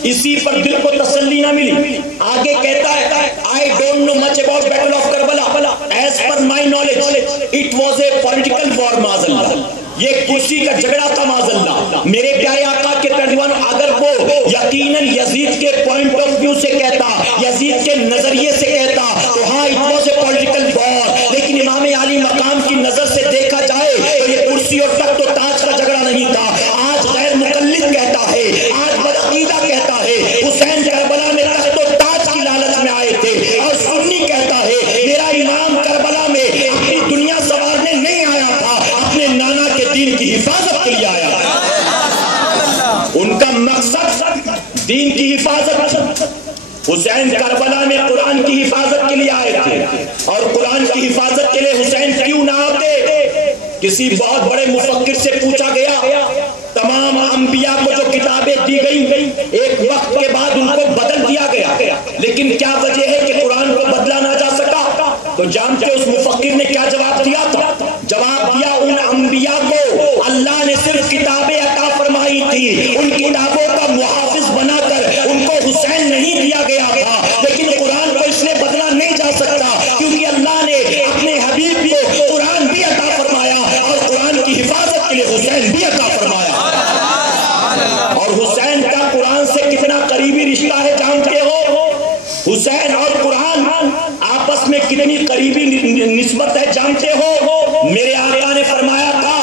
اسی پر دل کو تسلی نہ ملی. آگے کہتا ہے I don't know much about battle of Karbala. As per my knowledge, it was a political war معاذ. یہ کرسی کا جھگڑا تھا معاذ اللہ. میرے پیارے آقا کے پیروانوں اگر وہ یقیناً یزید کے پوائنٹ آف ویو سے کہتا, یزید کے نظریے سے کہتا تو ہاں it was a political war, لیکن امام علی مقام کی نظر سے دیکھا جائے تو یہ کرسی اور تخت و تاج کا جھگڑا نہیں تھا. آج غیر مقلد کہتا ہے, آج بدعقیدہ کہتا ہے حسین کربلا میں تخت و تاج کی لالچ میں آئے تھے, اور سنی کہتا ہے میرا امام کربلا میں اپنی دنیا سنوارنے نہیں آیا تھا, اپنے نانا کے دین کی حفاظت کے لیے آیا. ان کا مقصد دین کی حفاظت. حسین کربلا میں قرآن کی حفاظت کے لیے آئے تھے, اور قرآن کی حفاظت کے لیے حسین کیوں نہ آتے؟ کسی بہت بڑے مفکر سے پوچھا گیا تمام انبیاء کو جو کتابیں دی گئی ایک وقت کے بعد ان کو بدل دیا گیا, لیکن کیا وجہ ہے کہ قرآن کو بدلا نہ جا سکا؟ تو جانتے اس مفکر نے کیا جواب دیا تھا؟ جواب دیا ان انبیاء کو اللہ نے صرف کتابیں عطا فرمائی تھی, ان کتابوں کا محافظ بنا کر ان کو حسین نہیں دیا گیا تھا, لیکن قرآن کو اس نے بدلا نہیں جا سکتا کیونکہ اللہ نے اپنے حبیب کو قرآن بھی عطا فرمایا اور قرآن کی حفاظت کے لیے حسین بھی عطا فرمایا. اور حسین کا قرآن سے کتنا قریبی رشتہ ہے جانتے ہو؟ حسین اور قرآن آپس میں کتنی قریبی نسبت ہے جانتے ہو؟ میرے آقا نے فرمایا تھا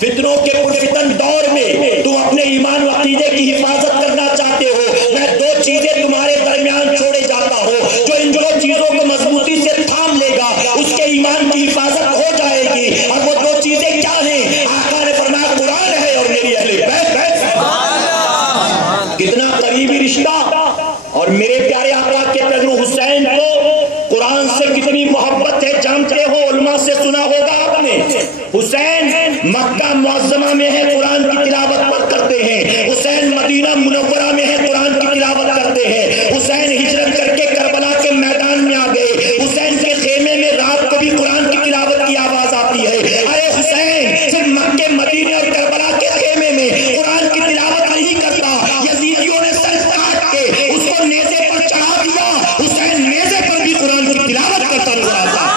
فتنوں کے پرفتن دور میں تم اپنے ایمان و عقیدے کی حفاظت کرنا چاہتے ہو, میں دو چیزیں تمہارے درمیان چھوڑے جاتا ہوں, جو ان دو چیزوں کو مضبوطی سے تھام لے گا اس کے ایمان کی حفاظت ہو جائے گی. اور وہ دو چیزیں کیا ہیں؟ آقا نے فرمایا قرآن ہے اور میری اہل بیت ہے. کتنا قریبی رشتہ. اور میرے پیارے آقا کے پیغمبر حسین کو قرآن سے کتنی محبت ہے جانتے ہو؟ علماء سے سنا ہوگا آپ نے, حسین مکہ معظمہ میں ہے قرآن کی تلاوت کرتے ہیں, حسین مدینہ منورہ میں ہے قرآن کی تلاوت کرتے ہیں, حسین ہجرت کر کے کربلا کے میدان میں آ گئے, حسین کے خیمے میں رات کو بھی قرآن کی تلاوت کی آواز آتی ہے. ارے حسین صرف مکے مدینہ اور کربلا کے خیمے میں قرآن کی تلاوت نہیں کرتا, یزیدیوں نے سر کاٹ کے اس کو نیزے پر چڑھا دیا, حسین نیزے پر بھی قرآن کی تلاوت کرتا نظر آتا.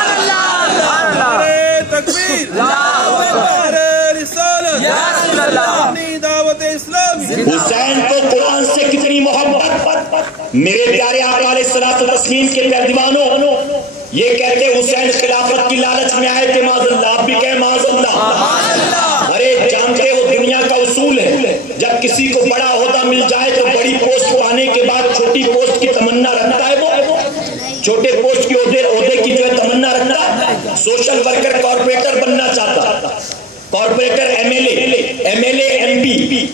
حسین کو قرآن سے کتنی محبت. میرے پیارے آقا علیہ الصلوۃ والتسلیم کے پیروانوں یہ کہتے حسین خلافت کی لالچ میں آئے تھے معاذ اللہ. آپ بھی کہیں معاذ اللہ. ارے جانتے ہو دنیا کا اصول ہے جب کسی کو بڑا عہدہ مل جائے تو بڑی پوسٹ پانے کے بعد چھوٹی پوسٹ کی تمنا رکھتا ہے. وہ چھوٹے پوسٹ کی عہدے کی جو ہے تمنا رکھتا ہے. سوشل ورکر کارپوریٹر بننا چاہتا, corporator M L A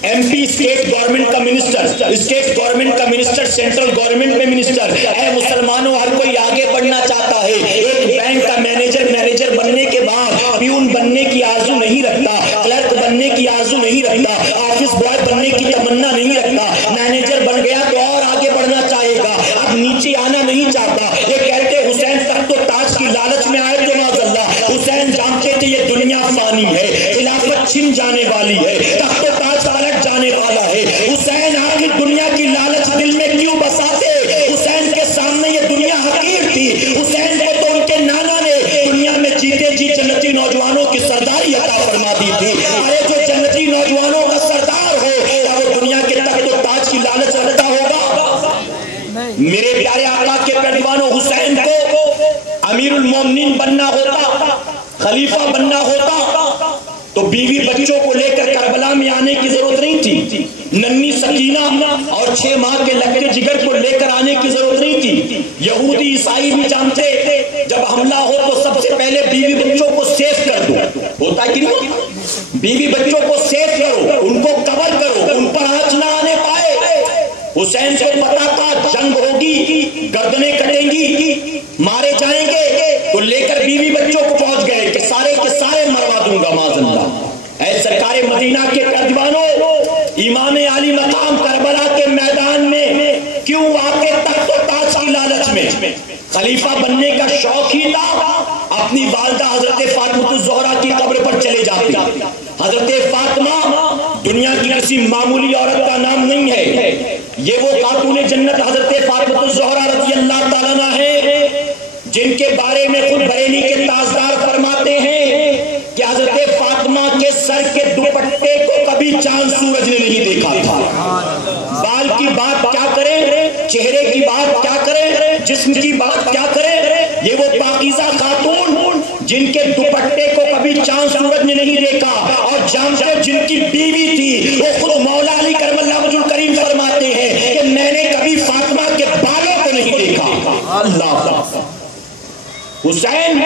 M P state government کا منسٹر, اسٹیٹ گورنمنٹ کا منسٹر, سینٹرل گورنمنٹ میں منسٹر. اے مسلمانوں ہر کوئی آگے بڑھنا چاہتا ہے. ایک بینک کا مینیجر بننے کے بعد پیون بننے کی آرزو نہیں رکھتا, کلرک بننے کی آرزو نہیں رکھتا, آفس بوائے بننے کی تمنا نہیں رکھتا. مینیجر بن گیا تو اور آگے بڑھنا چاہے گا, اب نیچے آنا نہیں چاہتا. یہ کہتے حسین تخت و تاج کی لالچ میں آئے تھے معاذ اللہ. حسین جانتے تھے یہ دنیا فانی ہے, خلافت چھن جانے والی ہے, تخت و تاج پلٹ جانے والا ہے. حسین آخر دنیا کی لالچ دل میں کیوں بساتے؟ حسین کے سامنے یہ دنیا حقیر تھی. حسین کو تو ان کے نانا نے دنیا میں جیتے جی جنتی نوجوانوں کی سرداری عطا فرما دی تھی. ارے جو جنتی نوجوانوں کا سردار ہو کیا وہ دنیا کے تخت و تاج کی لالچ رکھتا ہوگا؟ میرے پیارے آقا کے پیروانوں حسین کو امیر المومنین بننا ہوتا, خلیفہ بننا ہوتا تو بیوی بچوں کو لے کر کربلا میں آنے کی ضرورت نہیں تھی. ننھی سکینہ اور 6 ماہ کے لگتے جگر کو لے کر آنے کی ضرورت نہیں تھی. یہودی عیسائی بھی جانتے جب حملہ ہو تو سب سے پہلے بیوی بچوں کو سیف کر دو. ہوتا کہ نہیں؟ بیوی بچوں کو سیف کرو, ان کو کور کرو, ان پر آنچ نہ آنے پائے. حسین کو پتا تھا جنگ ہوگی, گردنیں کٹیں گی, مارے جائیں گے, تو لے کر بیوی بچوں کو پہنچ گئے کہ سارے کے سارے مروا دوں گا معاذ اللہ. اے سرکار مدینہ کے پیروانوں, امام علی مقام کربلا کے میدان میں کیوں آتے تخت و تاج کی لالچ میں؟ خلیفہ بننے کا شوق ہی تھا. اپنی والدہ حضرت فاطمہ الزہرا کی قبر پر چلے جاتے. حضرت فاطمہ دنیا کی کسی معمولی عورت کا نام نہیں ہے, یہ وہ خاتون جنت حضرت فاطمہ الزہرا رضی اللہ تعالیٰ عنہا ہے جن کے بارے میں خود بریلی کے تاجدار فرماتے ہیں کہ حضرت فاطمہ کے سر کے دوپٹے کو کبھی چاند سورج نے نہیں دیکھا تھا. بال کی بات کیا کریں, چہرے کی بات کیا کریں, جسم کی بات کیا کریں. یہ وہ پاکیزہ خاتون جن کے دوپٹے کو کبھی چاند سورج نے نہیں دیکھا, اور جانتے جن کی بیوی تھی وہ خود مولا علی کرم اللہ وجہ الکریم فرماتے ہیں کہ میں نے کبھی فاطمہ کے بالوں کو نہیں دیکھا. اللہ حسین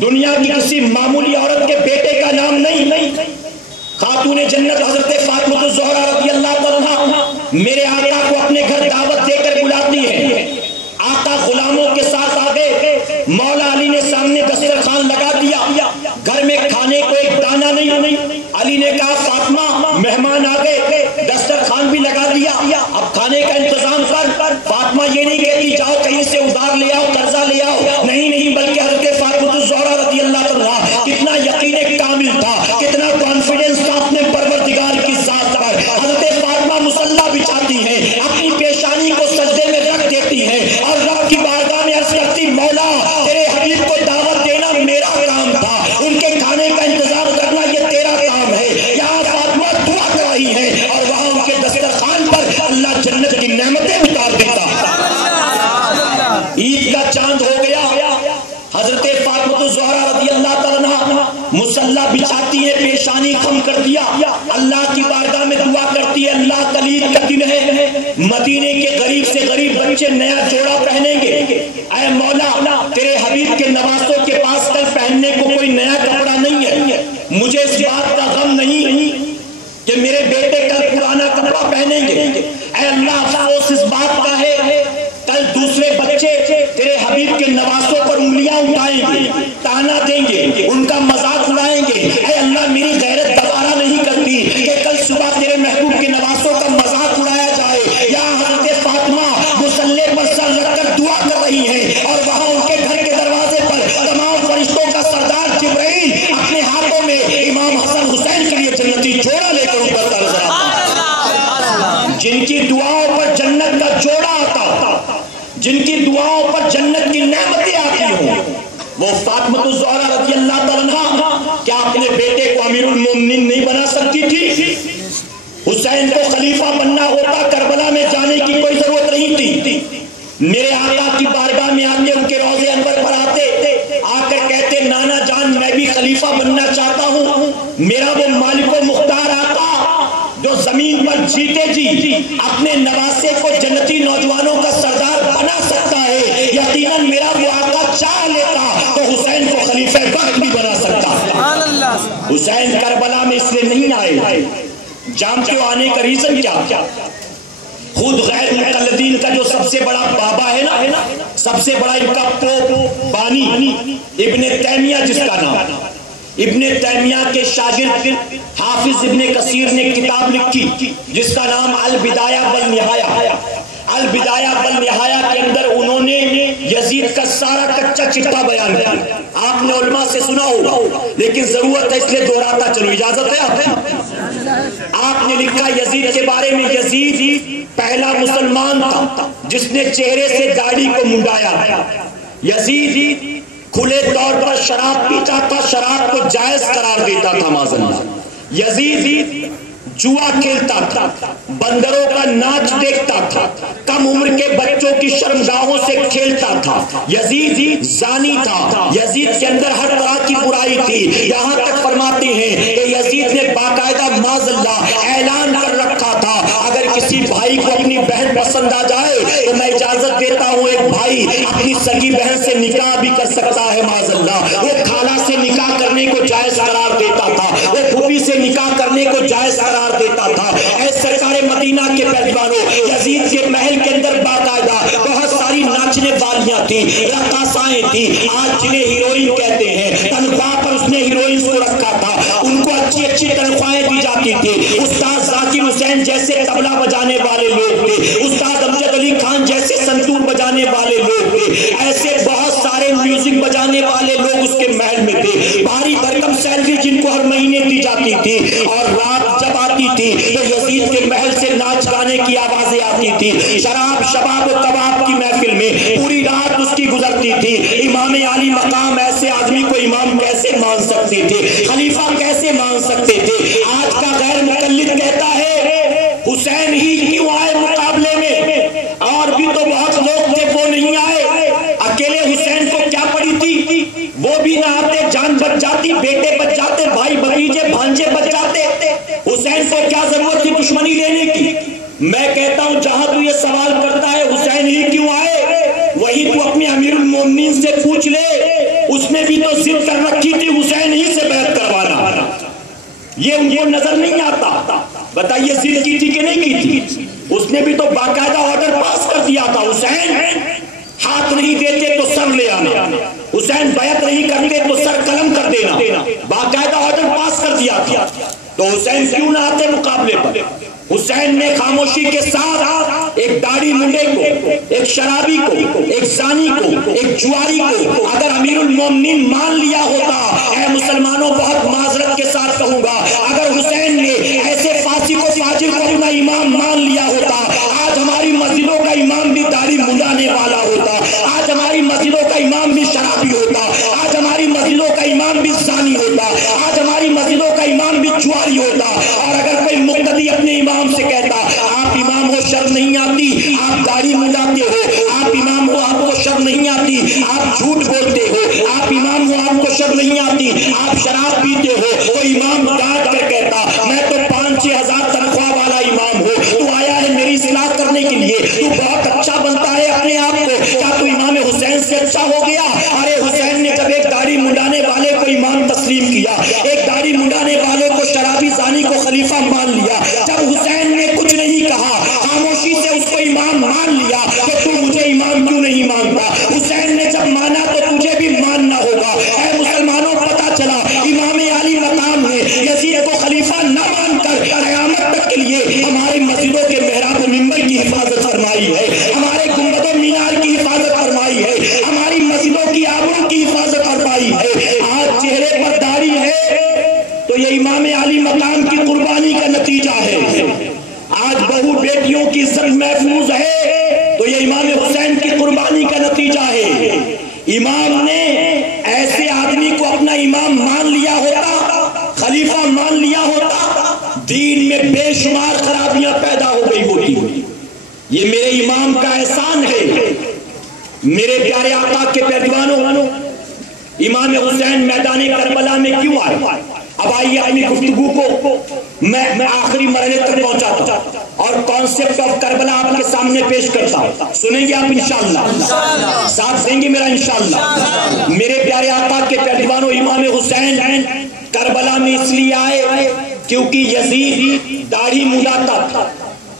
دنیا کی کسی معمولی عورت کے بیٹے کا نام نہیں. خاتون جنت حضرت فاطمہ الزہرا رضی اللہ تعالیٰ عنہا میرے آقا کو اپنے گھر دعوت دے کر بلاتی ہے. آقا غلاموں کے ساتھ آ گئے, مولا علی نے سامنے دسترخوان لگا دیا, گھر میں کھانے کو ایک دانہ نہیں. علی نے کہا فاطمہ مہمان آ گئے, دسترخوان بھی لگا دیا, اب کھانے کا انتظام کر. فاطمہ یہ نہیں کہتی جاؤ کہیں سے ادھار لے آؤ, قرضہ لے آؤ, نہیں, بلکہ حضرت فاطمہ الزہرا رضی اللہ تعالیٰ کتنا یقین کامل تھا, کتنا کانفیڈنس تھا اپنے پروردگار کی ذات پر. حضرت فاطمہ مصلی بچھاتی ہیں, اپنی پیشانی کو سجدے میں رکھ دیتی ہیں اور رب کی بارگاہ میں عرض کرتی مولا تیرے حبیب کو دعوت دینا میرا کام تھا, ان کے کھانے کا انتظام کرنا یہ تیرا کام ہے. یہاں فاطمہ دعا کر رہی ہے اور وہاں ان کے دسترخوان پر اللہ جنت کی نعمتیں اتار دیتا. عید کا چاند ہو گیا, حضرت فاطمہ الزہرا رضی اللہ تعالیٰ عنہا مصلی بچھاتی ہے, پیشانی خم کر دیا, اللہ کی بارگاہ میں دعا کرتی ہے اللہ کلید کا دن ہے, مدینے کے غریب سے غریب بچے نیا جوڑا پہنیں گے, اے مولا تیرے حبیب کے نواسوں کے پاس کل پہننے کو کوئی نیا کپڑا نہیں ہے, مجھے اس بات کا غم نہیں کہ میرے بیٹے کل پرانا کپڑا پہنیں گے. اے اللہ افسوس اس بات کا ہے کل دوسرے بچے تیرے حبیب کے نواسوں پر انگلیاں اٹھائیں گے, تانا دیں گے, ان کا مذاق اڑائیں گے. اے اللہ میری غیرت دوبارہ نہیں کرتی کہ کل صبح تیرے محبوب کے نواسوں کا مذاق اڑایا جائے. یا حضرت فاطمہ مصلی پر سر رکھ کر دعا کر رہی ہیں اور وہاں ان کے گھر کے دروازے پر تمام فرشتوں کا سردار جبرائیل اپنے ہاتھوں میں امام حسن حسین کے لیے جنتی جوڑا لے کر اوپر نظر آتا. جن کی دعاؤں پر جنت کا جوڑا آتا, جن کی دعاؤں پر جنت کی نعمتیں آتی ہوں, وہ فاطمہ الزہرا رضی اللہ تعالیٰ عنہا کیا اپنے بیٹے کو امیر المومنین نہیں بنا سکتی تھی؟ حسین کو خلیفہ بننا ہوتا کربلا میں جانے کی کوئی ضرورت نہیں تھی. میرے آقا کی بارگاہ میں آتے, ان کے روضے انور پر آتے, آ کر کہتے نانا جان میں بھی خلیفہ بننا چاہتا ہوں. میرا وہ مالک و مختار آقا جو زمین پر جیتے جی اپنے نواسے کو جنتی نوجوانوں کا سردار بنا سکتا ہے, یقیناً میرا وہ آقا چاہ لیتا تو حسین کو خلیفہ وقت بھی بنا سکتا. حسین کربلا میں اس لیے نہیں آئے, جانتے ہو آنے کا ریزن کیا؟ خود غیر مقلدین کا جو سب سے بڑا بابا ہے نا, سب سے بڑا ان کا پوپ بانی ابن تیمیہ, جس کا نام ابن تیمیہ کے شاگرد حافظ ابن کثیر نے کتاب لکھی جس کا نام البدایہ والنہایہ. البدایہ والنہایہ کے اندر انہوں نے یزید کا سارا کچا چٹا بیان کیا. آپ نے علماء سے سنا ہوگا لیکن ضرورت ہے اس لیے دہراتا چلو, اجازت ہے آپ نے لکھا یزید کے بارے میں, یزید پہلا مسلمان تھا جس نے چہرے سے داڑھی کو منڈایا. یزید کھلے طور پر شراب پیتا تھا, شراب کو جائز قرار دیتا تھا معذاللہ. یزید جوا کھیلتا تھا, بندروں کا ناچ دیکھتا تھا, کم عمر کے بچوں کی شرمگاہوں سے کھیلتا تھا. یزید زانی تھا, یزید کے اندر ہر طرح کی برائی تھی. یہاں تک فرماتے ہیں کہ یزید نے باقاعدہ معذاللہ اعلان کر رکھا تھا اگر کسی بھائی کو اپنی بہن پسند آ جائے تو میں اجازت دیتا ہوں ایک بھائی اپنی سگی بہن سے نکاح بھی کر سکتا ہے معذاللہ. وہ خالہ سے نکاح کرنے کو جائز قرار دیتا تھا, وہ پھوپھی سے نکاح کرنے کو جائز قرار دیتا تھا. اے سرکار مدینہ کے پہلوانوں, یزید کے محل کے اندر باقاعدہ بہت ساری ناچنے والیاں تھیں, رقاصائیں تھیں, آج جنہیں ہیروئن کہتے ہیں. تنخواہ پر اس نے ہیروئنز کو رکھا تھا, ان کو اچھی اچھی تنخواہیں دی جاتی تھی. استاد ذاکر حسین جیسے طبلہ بجانے والے لوگ تھے, استاد امجد علی خان جیسے سنتور بجانے والے لوگ تھے, ایسے بہت سارے میوزک بجانے والے لوگ اس کے محل میں تھے. بھاری بھرکم سیلری جن کو ہر مہینے دی جاتی تھی, اور رات جب آتی تھی تو یزید کے محل سے ناچ گانے کی آوازیں آتی جاتی تھی، شراب شباب و کباب کی محفل میں پوری رات اس کی گزرتی تھی۔ امام عالی مقام ایسے آدمی کو امام کیسے مان سکتے تھے، خلیفہ کیسے مان سکتے تھے؟ آج کا غیر مقلد کہتا ہے حسین ہی کیوں آئے مقابلے میں، اور بھی تو بہت لوگ تھے وہ نہیں آئے، اکیلے حسین کو کیا پڑی تھی؟ وہ بھی نہ آتے جان بچ جاتی، بیٹے بچ جاتے، بھائی بھتیجے بھانجے بچ جاتے، حسین کو کیا ضرورت تھی دشمنی لینے کی؟ میں کہتا ہوں جہاں تو یہ سوال کرتا ہے حسین ہی کیوں آئے، وہی تو اپنے امیر المومنین سے پوچھ لے، اس نے بھی تو ضد کر رکھی تھی حسین ہی سے بیعت کروانا، یہ ان کو نظر نہیں آتا؟ بتائیے ضد کی تھی کہ نہیں کی تھی؟ اس نے بھی تو باقاعدہ آرڈر پاس کر دیا تھا، حسین ہاتھ نہیں دیتے تو سر لے آنا، حسین بیعت نہیں کرتے تو سر قلم کر دینا، باقاعدہ آرڈر پاس کر دیا تھا۔ تو حسین کیوں نہ آتے مقابلے پر؟ حسین نے خاموشی کے ساتھ ایک داڑھی منڈے کو، ایک شرابی کو، ایک زانی کو، ایک جواری کو اگر امیر المومنین مان لیا ہوتا، اے مسلمانوں بہت معذرت کے ساتھ کہوں گا، اگر حسین نے ایسے فاسق و فاجر کو اپنا امام مان لیا ہوتا، آج ہماری مسجدوں کا امام بھی داڑھی منڈانے والا ہوتا، آج ہماری مسجدوں کا امام بھی شرابی ہوتا، آج ہماری مسجدوں کا امام بھی زانی ہوتا، آج ہماری مسجدوں کا امام بھی جواری ہوتا۔ اور اگر کوئی مقتدی اپنے امام سے کہتا آپ امام ہو شرم نہیں آتی، آپ داڑھی منڈاتے ہو، آپ امام ہو آپ کو شرم نہیں آتی، آپ جھوٹ بولتے ہو، آپ امام ہو آپ کو شرم نہیں آتی، آپ شراب پیتے ہو، وہ امام ڈانٹ کر کہتا میں تو 5-6 ہزار تنخواہ والا امام ہوں، تو آیا ہے میری اصلاح کرنے کے لیے، تو بہت اچھا بنتا ہے اپنے آپ کو، کیا تو امام حسین سے اچھا ہو گیا؟ ارے حسین نے جب ایک داڑھی منڈانے والے کو امام تسلیم کیا، ایک داڑھی منڈانے والے کو شرابی زانی کو خلیفہ مان لیا، جب حسین نے کچھ نہیں کہا خاموشی سے اس کو امام مان لیا، تو تو مجھے امام کیوں نہیں مانتا؟ حسین نے جب مانا تو تجھے بھی ماننا ہوگا۔ اے مسلمانوں پتہ چلا امام عالی مقام نے یزید کو خلیفہ نہ مان کر قیامت تک کے لیے ہماری مسجدوں کے محراب و منبر کی حفاظت فرمائی ہے، ہمارے گنبد و مینار کی حفاظت فرمائی ہے، ہماری مسجدوں کی آبرو کی حفاظت فرمائی ہے۔ آج چہرے پر داڑھی ہے تو یہ امام عالی مقام کی قربانی کا نتیجہ ہے، آج بہو بیٹیوں کی عزت محفوظ ہے تو یہ امام حسین کی قربانی کا نتیجہ ہے۔ امام نے ایسے آدمی کو اپنا امام مان لیا ہوتا، خلیفہ مان لیا ہوتا، دین میں بے شمار خرابیاں پیدا ہو گئی ہوتی۔ یہ میرے امام کا احسان ہے۔ میرے پیارے آقا کے پیروانوں، امام حسین میدان کربلا میں کیوں آئے؟ اب آئیے اپنی گفتگو کو میں آخری مرحلے تک پہنچاتا ہوں اور کانسیپٹ آف کربلا آپ کے سامنے پیش کرتا ہوں، سنیں گے آپ انشاءاللہ، ساتھ دیں گے میرا انشاءاللہ۔ میرے پیارے آقا کے پیروانوں، امام حسین کربلا میں اس لیے آئے کیونکہ یزید داڑھی منڈاتا تھا،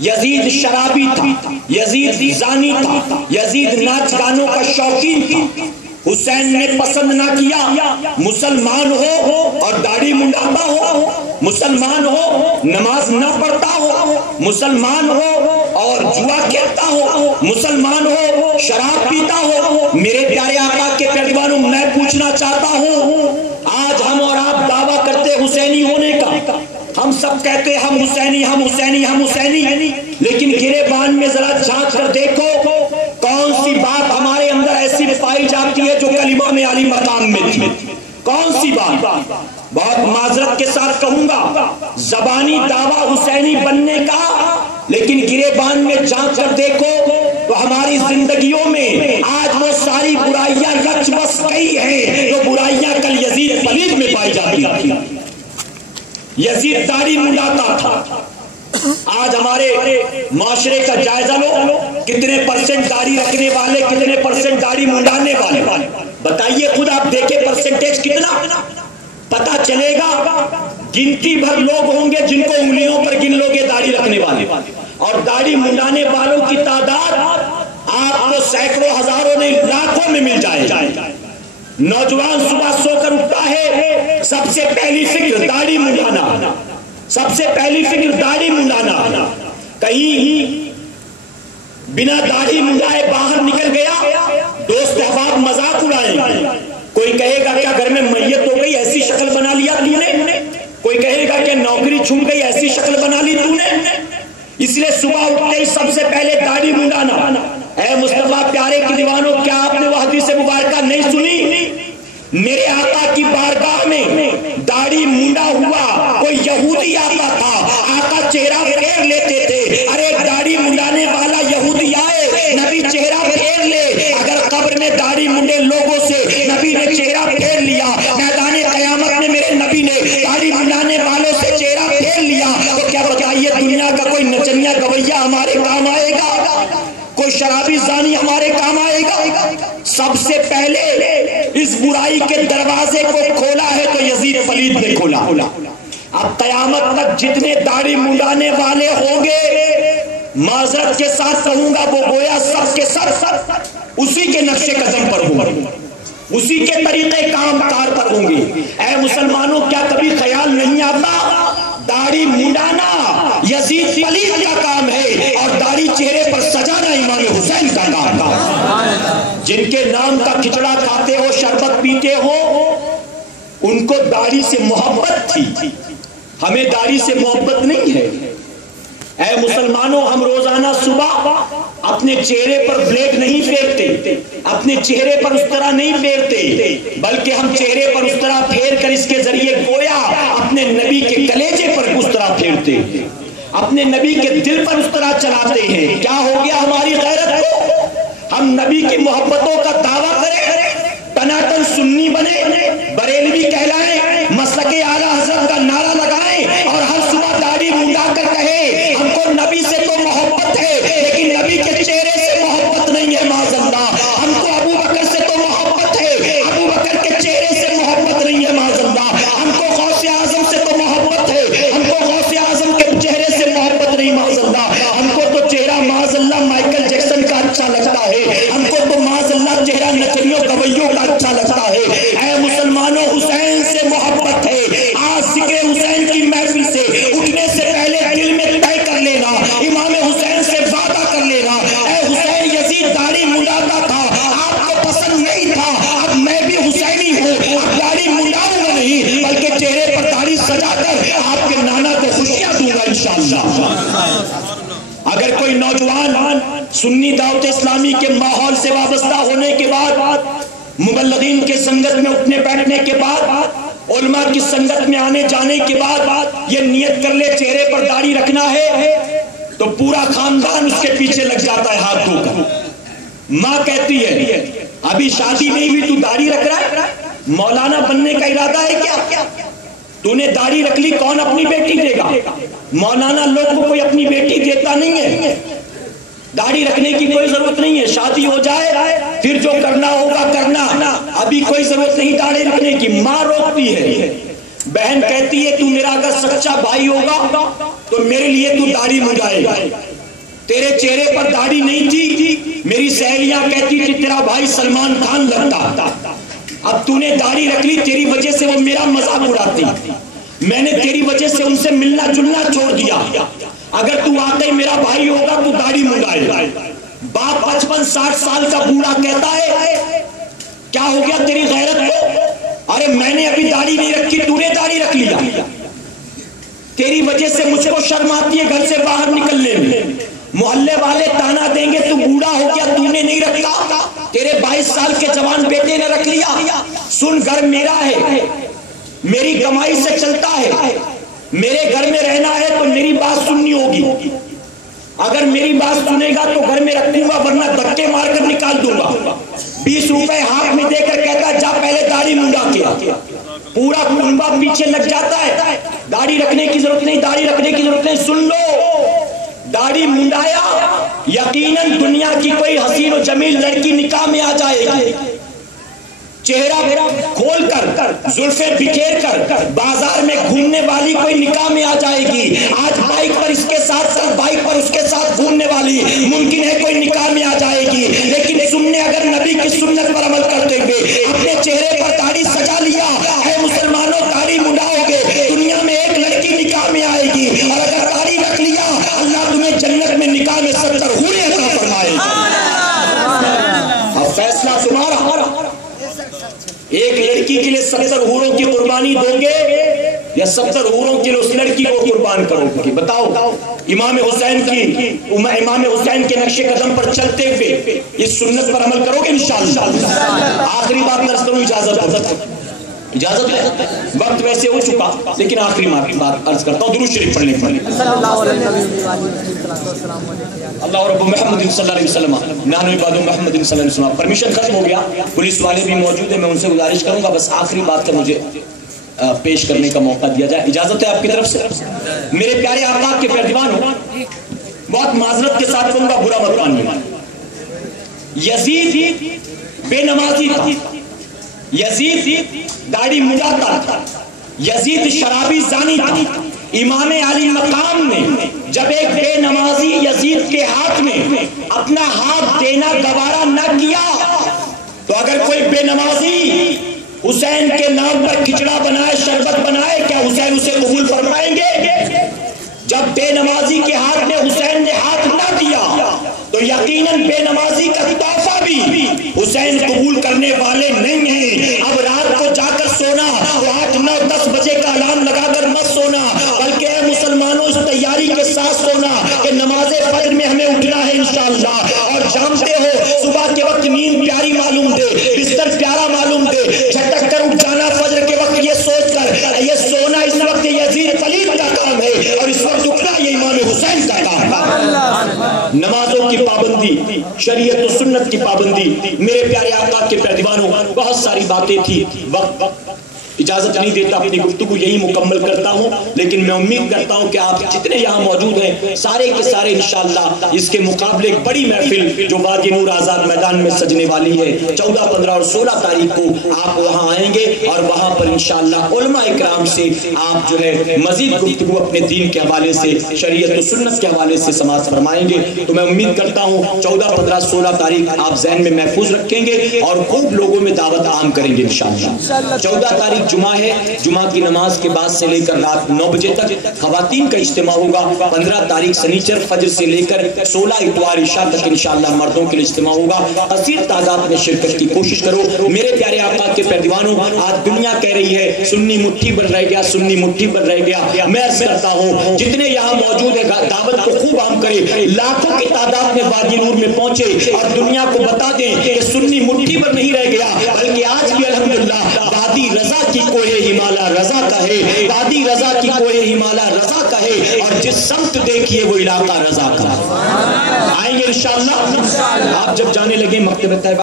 یزید شرابی تھا، یزید زانی تھا، یزید ناچ گانوں کا شوقین تھا۔ حسین نے پسند نہ کیا مسلمان ہو اور داڑھی منڈاتا ہو، مسلمان ہو نماز نہ پڑھتا ہو، مسلمان ہو اور جوا کھیلتا ہو، مسلمان ہو شراب پیتا ہو۔ میرے پیارے آقا کے پیروانوں، میں پوچھنا چاہتا ہوں، آج ہم اور آپ دعویٰ کرتے حسینی ہونے کا، ہم سب کہتے ہم حسینی ہم حسینی ہم حسینی، لیکن گریبان میں ذرا جھانک کر دیکھو کون سی بات ہمارے اندر ایسی پائی جاتی ہے جو کل امام عالی مقام میں تھی؟ کون سی بات؟ بہت معذرت کے ساتھ کہوں گا، زبانی دعویٰ حسینی بننے کا، لیکن گریبان میں جھانک کر دیکھو تو ہماری زندگیوں میں آج وہ ساری برائیاں رچ بس گئی ہیں جو برائیاں کل یزید پلید میں پائی جاتی تھی۔ یزید داڑھی منڈاتا تھا، آج ہمارے معاشرے کا جائزہ لو، کتنے پرسنٹ داڑھی رکھنے والے، کتنے پرسنٹ داڑھی منڈانے والے، بتائیے خود آپ دیکھیں پرسنٹیج کتنا، پتہ چلے گا گنتی بھر لوگ ہوں گے جن کو انگلیوں پر گن لو گے داڑھی رکھنے والے، اور داڑھی منڈانے والوں کی تعداد آپ کو سینکڑوں ہزاروں نہیں لاکھوں میں مل جائے۔ نوجوان صبح سو کر اٹھتا ہے، سب سے پہلی فکر داڑھی منڈانا، سب سے پہلی فکر داڑھی منڈانا، کہیں بنا داڑھی منڈائے باہر نکل گیا، دوست احباب مذاق اڑائیں، کوئی کہے گا کیا گھر میں میت ہو گئی ایسی شکل بنا لیا تو نے، کوئی کہے گا کہ نوکری چھوٹ گئی ایسی شکل بنا لی تو نے، اس اس لیے صبح اٹھتے ہی سب سے پہلے داڑھی منڈانا. اے مصطفیٰ پیارے کی دیوانوں، کیا آپ نے وہ حدیث مبارکہ نہیں سنی؟ میرے آقا کی بارگاہ میں داڑھی منڈا ہوا کوئی یہودی آتا تھا، آقا چہرہ پھیر لیتے تھے. ارے داڑھی منڈانے والا یہودی آئے، نبی چہرہ پھیر لے. اگر قبر میں داڑھی منڈے لوگوں سے نبی نے چہرہ پھیر لیا، میدان قیامت میں میرے نبی نے داڑھی منڈانے والوں سے چہرہ پھیر لیا، تو کیا بتائیے دنیا کا کوئی نچنیا گویا ہمارے کام آئے گا؟ کوئی شرابی زانی ہمارے کام آئے گا؟ سب سے پہلے اس برائی کے دروازے کو کھولا ہے تو یزید پلید نے کھولا. اب قیامت تک جتنے داڑھی منڈانے والے ہوں گے، معذرت کے ساتھ کہوں گا، وہ گویا سب کے سب اسی کے نقش قدم پر ہوں گے، اسی کے طریقے کام کار پر ہوں گے. اے مسلمانوں، کیا کبھی خیال نہیں آتا داڑھی منڈانا یزید پلید کا کام ہے اور داڑھی چہرے پر سجانا امام حسین کا کام ہے؟ جن کے نام کا کھچڑا کھاتے ہو، شربت پیتے ہو، ان کو داڑھی سے محبت تھی، ہمیں داڑھی سے محبت نہیں ہے. اے مسلمانوں، ہم روزانہ صبح اپنے چہرے پر بلیڈ نہیں پھیرتے، اپنے چہرے پر اس طرح نہیں پھیرتے، بلکہ ہم چہرے پر اس طرح پھیر کر اس کے ذریعے گویا اپنے نبی کے کلیجے پر اس طرح پھیرتے، اپنے نبی کے دل پر اس طرح چلاتے ہیں. کیا ہو گیا ہماری غیرت کو؟ ہم نبی کی محبتوں کا دعویٰ کریں، ٹناٹن سنی بنے، بریلوی کہلائیں، مسلک اعلیٰ حضرت کا نعرہ لگائیں اور ہر صبح داڑھی منڈا کر کہیں ہم کو نبی سے تو محبت ہے لیکن نبی کے چہرے سے محبت نہیں ہے. معاذ اللہ، ہم کو ابو بکر سے تو محبت ہے، ابو بکر کے چہرے سے محبت نہیں ہے. معاذ اللہ، ہم کو غوث اعظم سے تو محبت ہے، ہم کو غوث اعظم کے چہرے سے محبت نہیں. معاذ اللہ، ہم کو تو چہرہ معاذ اللہ مائیکل جیکسن کا اچھا لگتا ہے، ہم کو تو معاذ اللہ چہرہ نچنیوں گویوں کا اچھا لگتا ہے. اے مسلمانوں، حسین سے محبت ہے. آج ذکر حسین کی محفل سے اٹھنے سے پہلے دل میں طے کر لینا، امام حسین سے وعدہ کر لینا. اے حسین، یزید داڑھی منڈاتا تھا، آپ کو پسند نہیں تھا، اب میں بھی حسینی ہوں، اب داڑھی منڈاؤں گا نہیں بلکہ چہرے پر داڑھی سجا کر آپ کے نانا کو خوشیاں دوں گا انشاءاللہ. اگر کوئی نوجوان سنی دعوت اسلامی کے ماحول سے وابستہ ہونے کے بعد، مبلغین کے سنگت میں اٹھنے بیٹھنے کے بعد، علماء کی سنگت میں آنے جانے کے بعد یہ نیت کر لے چہرے پر داڑھی رکھنا ہے، تو پورا خاندان اس کے پیچھے لگ جاتا ہے ہاتھ دھو کر. ماں کہتی ہے ابھی شادی نہیں ہوئی تو داڑھی رکھ رہا ہے، مولانا بننے کا ارادہ ہے کیا؟ تو نے داڑھی رکھ لی، کون اپنی بیٹی دے گا؟ مولانا لوگ کو کوئی اپنی بیٹی دیتا نہیں ہے. داڑھی رکھنے کی کوئی ضرورت نہیں ہے، شادی ہو جائے پھر جو کرنا ہوگا کرنا، ابھی کوئی ضرورت نہیں داڑھی رکھنے کی. ماں روکتی ہے، بہن کہتی ہے تو میرا اگر سچا بھائی ہوگا تو میرے لیے تو داڑھی منڈائے گا. تیرے چہرے پر داڑھی نہیں تھی، میری سہیلیاں کہتی تھی تیرا بھائی سلمان خان لگتا، اب تو نے داڑھی رکھ لی، تیری وجہ سے وہ میرا مذاق اڑاتی، میں نے تیری وجہ سے ان سے ملنا جلنا چھوڑ دیا. اگر تو واقعی میرا بھائی ہوگا تو داڑھی منڈائے. باپ 55-60 سال کا بوڑھا کہتا ہے کیا ہو گیا تیری غیرت کو؟ ارے میں نے ابھی داڑھی نہیں رکھی، تو نے داڑھی رکھ لیا، تیری وجہ سے مجھ کو شرم آتی ہے گھر سے باہر نکلنے میں. محلے والے تانا دیں گے تو بوڑھا ہو گیا، تو نے نہیں رکھا، تیرے 22 سال کے جوان بیٹے نے رکھ لیا. سن، گھر میرا ہے، میری کمائی سے چلتا ہے، میرے گھر میں رہنا ہے تو میری بات سننی ہوگی. اگر میری بات سنے گا تو گھر میں رکھوں گا، ورنہ دھکے مار کر نکال دوں گا. 20 روپے ہاتھ میں دے کر کہتا جا پہلے داڑھی منڈا کیا. پورا کنبا پیچھے لگ جاتا ہے، داڑھی رکھنے کی ضرورت نہیں، داڑھی رکھنے کی ضرورت نہیں. سن لو، داڑھی منڈایا یقیناً دنیا کی کوئی حسین و جمیل لڑکی نکاح میں آ جائے گی. چہرہ کھول کر، زلفیں بکھیر کر بازار میں گھومنے والی کوئی نکاح میں آ جائے گی. آج بائک پر اس کے ساتھ بائک پر اس کے ساتھ گھومنے والی ممکن ہے کوئی نکاح میں آ جائے گی. لیکن سننے اگر نبی کی سنت پر عمل کرتے ہوئے اپنے چہرے پر داڑھی سجا لیا، اے مسلمانوں داڑھی منڈاؤ گے، دنیا میں ایک لڑکی نکاح میں آئے گی. اور اگر داڑھی رکھ لیا، اللہ تمہیں جنت میں نکاح میں 70 حوریں عطا فرمائے گا. اب فیصلہ تمہارا. ایک لڑکی کے لیے 70 حوروں کی قربانی دو گے یا 70 حوروں کے لیے اس لڑکی کو قربان کرو گے؟ بتاؤ امام حسین کے نقش قدم پر چلتے ہوئے اس سنت پر عمل کرو گے انشاءاللہ؟ آخری بات عرض کروں، اجازت ہے؟ وقت ویسے ہو چکا لیکن آخری بات عرض کرتا ہوں، درود شریف پڑھنے اللہ رب محمد صلی اللہ علیہ وسلم نانو عباد محمد صلی اللہ علیہ وسلم۔ پرمیشن ختم ہو گیا، پولیس والے بھی موجود ہیں، میں ان سے گزارش کروں گا بس آخری بات کا مجھے پیش کرنے کا موقع دیا جائے، اجازت ہے آپ کی طرف سے؟ میرے پیارے آقا کے پیروانوں، بہت معذرت کے ساتھ کہوں گا، برا مت مانیے، یزید بے نمازی تھا، یزید داڑھی مڈاتا تھا، یزید شرابی زانی تھا۔ امام علی مقام نے جب ایک بے نمازی یزید کے ہاتھ میں اپنا ہاتھ دینا گوارا نہ کیا تو اگر کوئی بے نمازی حسین کے نام پر کھچڑا بنائے، شربت بنائے، کیا حسین اسے قبول فرمائیں گے؟ جب بے نمازی کے ہاتھ میں حسین نے ہاتھ نہ دیا تو یقیناً بے نمازی کا تحفہ بھی حسین قبول کرنے والے نہیں ہیں۔ اب رات کو جا کر سونا، 8، 9، 10 بجے کا الارم لگا کر مت سونا، بلکہ اے مسلمانوں اس تیاری کے ساتھ سونا کہ نماز فجر میں ہمیں اٹھنا ہے انشاءاللہ۔ اور جانتے ہو صبح کے وقت نیند پیاری معلوم دے، بستر پیارا معلوم دے، جھٹک کر اٹھ جانا فجر کے وقت یہ سوچ کر یہ سونا اس وقت یزید پلید کا کام ہے اور اس وقت اٹھنا یہ امام حسین کا کام ہے۔ نمازوں کی پابندی، شریعت و سنت کی پابندی، میرے پیارے آقا کے پیروانوں، بہت ساری باتیں تھی، وقت اجازت نہیں دیتا، اپنی گفتگو یہی مکمل کرتا ہوں، لیکن میں امید کرتا ہوں کہ آپ جتنے یہاں موجود ہیں سارے کے سارے انشاءاللہ اس کے مقابلے ایک بڑی محفل جو وادی نور آزاد میدان میں سجنے والی ہے، 14، 15 اور 16 تاریخ کو آپ وہاں آئیں گے اور وہاں پر انشاءاللہ علماء اکرام سے آپ جو ہے مزید گفتگو اپنے دین کے حوالے سے، شریعت و سنت کے حوالے سے سماعت فرمائیں گے۔ تو میں امید کرتا ہوں 14، 15، 16 تاریخ آپ ذہن میں محفوظ رکھیں گے اور خوب لوگوں میں دعوت عام کریں گے انشاءاللہ۔ 14 تاریخ جمعہ ہے، جمعہ کی نماز کے بعد سے لے کر رات 9 بجے تک خواتین کا اجتماع ہوگا۔ 15 تاریخ سنیچر فجر سے لے کر 16 اتوار عشاء تک انشاءاللہ مردوں کے لیے اجتماع ہوگا۔ کثیر تعداد میں شرکت کی کوشش کرو۔ میرے پیارے آقا کے پیروانوں، آج دنیا کہہ رہی ہے سنی مٹھی بن رہ گیا، سنی مٹھی بن رہ گیا۔ میں عرض کرتا ہوں جتنے یہاں موجود ہیں دعوت کو خوب عام کرے، لاکھوں کی تعداد میں وادی نور میں پہنچے اور دنیا کو بتا دیں کہ سنی مٹھی پر نہیں رہ گیا، بلکہ آج بھی الحمدللہ وادی رضا کی کوہ ہمالا رضا کا ہے، وادی رضا کی کوہ ہمالا رضا کا ہے، اور جس سمت دیکھیے وہ علاقہ رضا کا ہے۔ آئیں گے انشاءاللہ۔ آپ جب جانے لگے مکتبہ طیبہ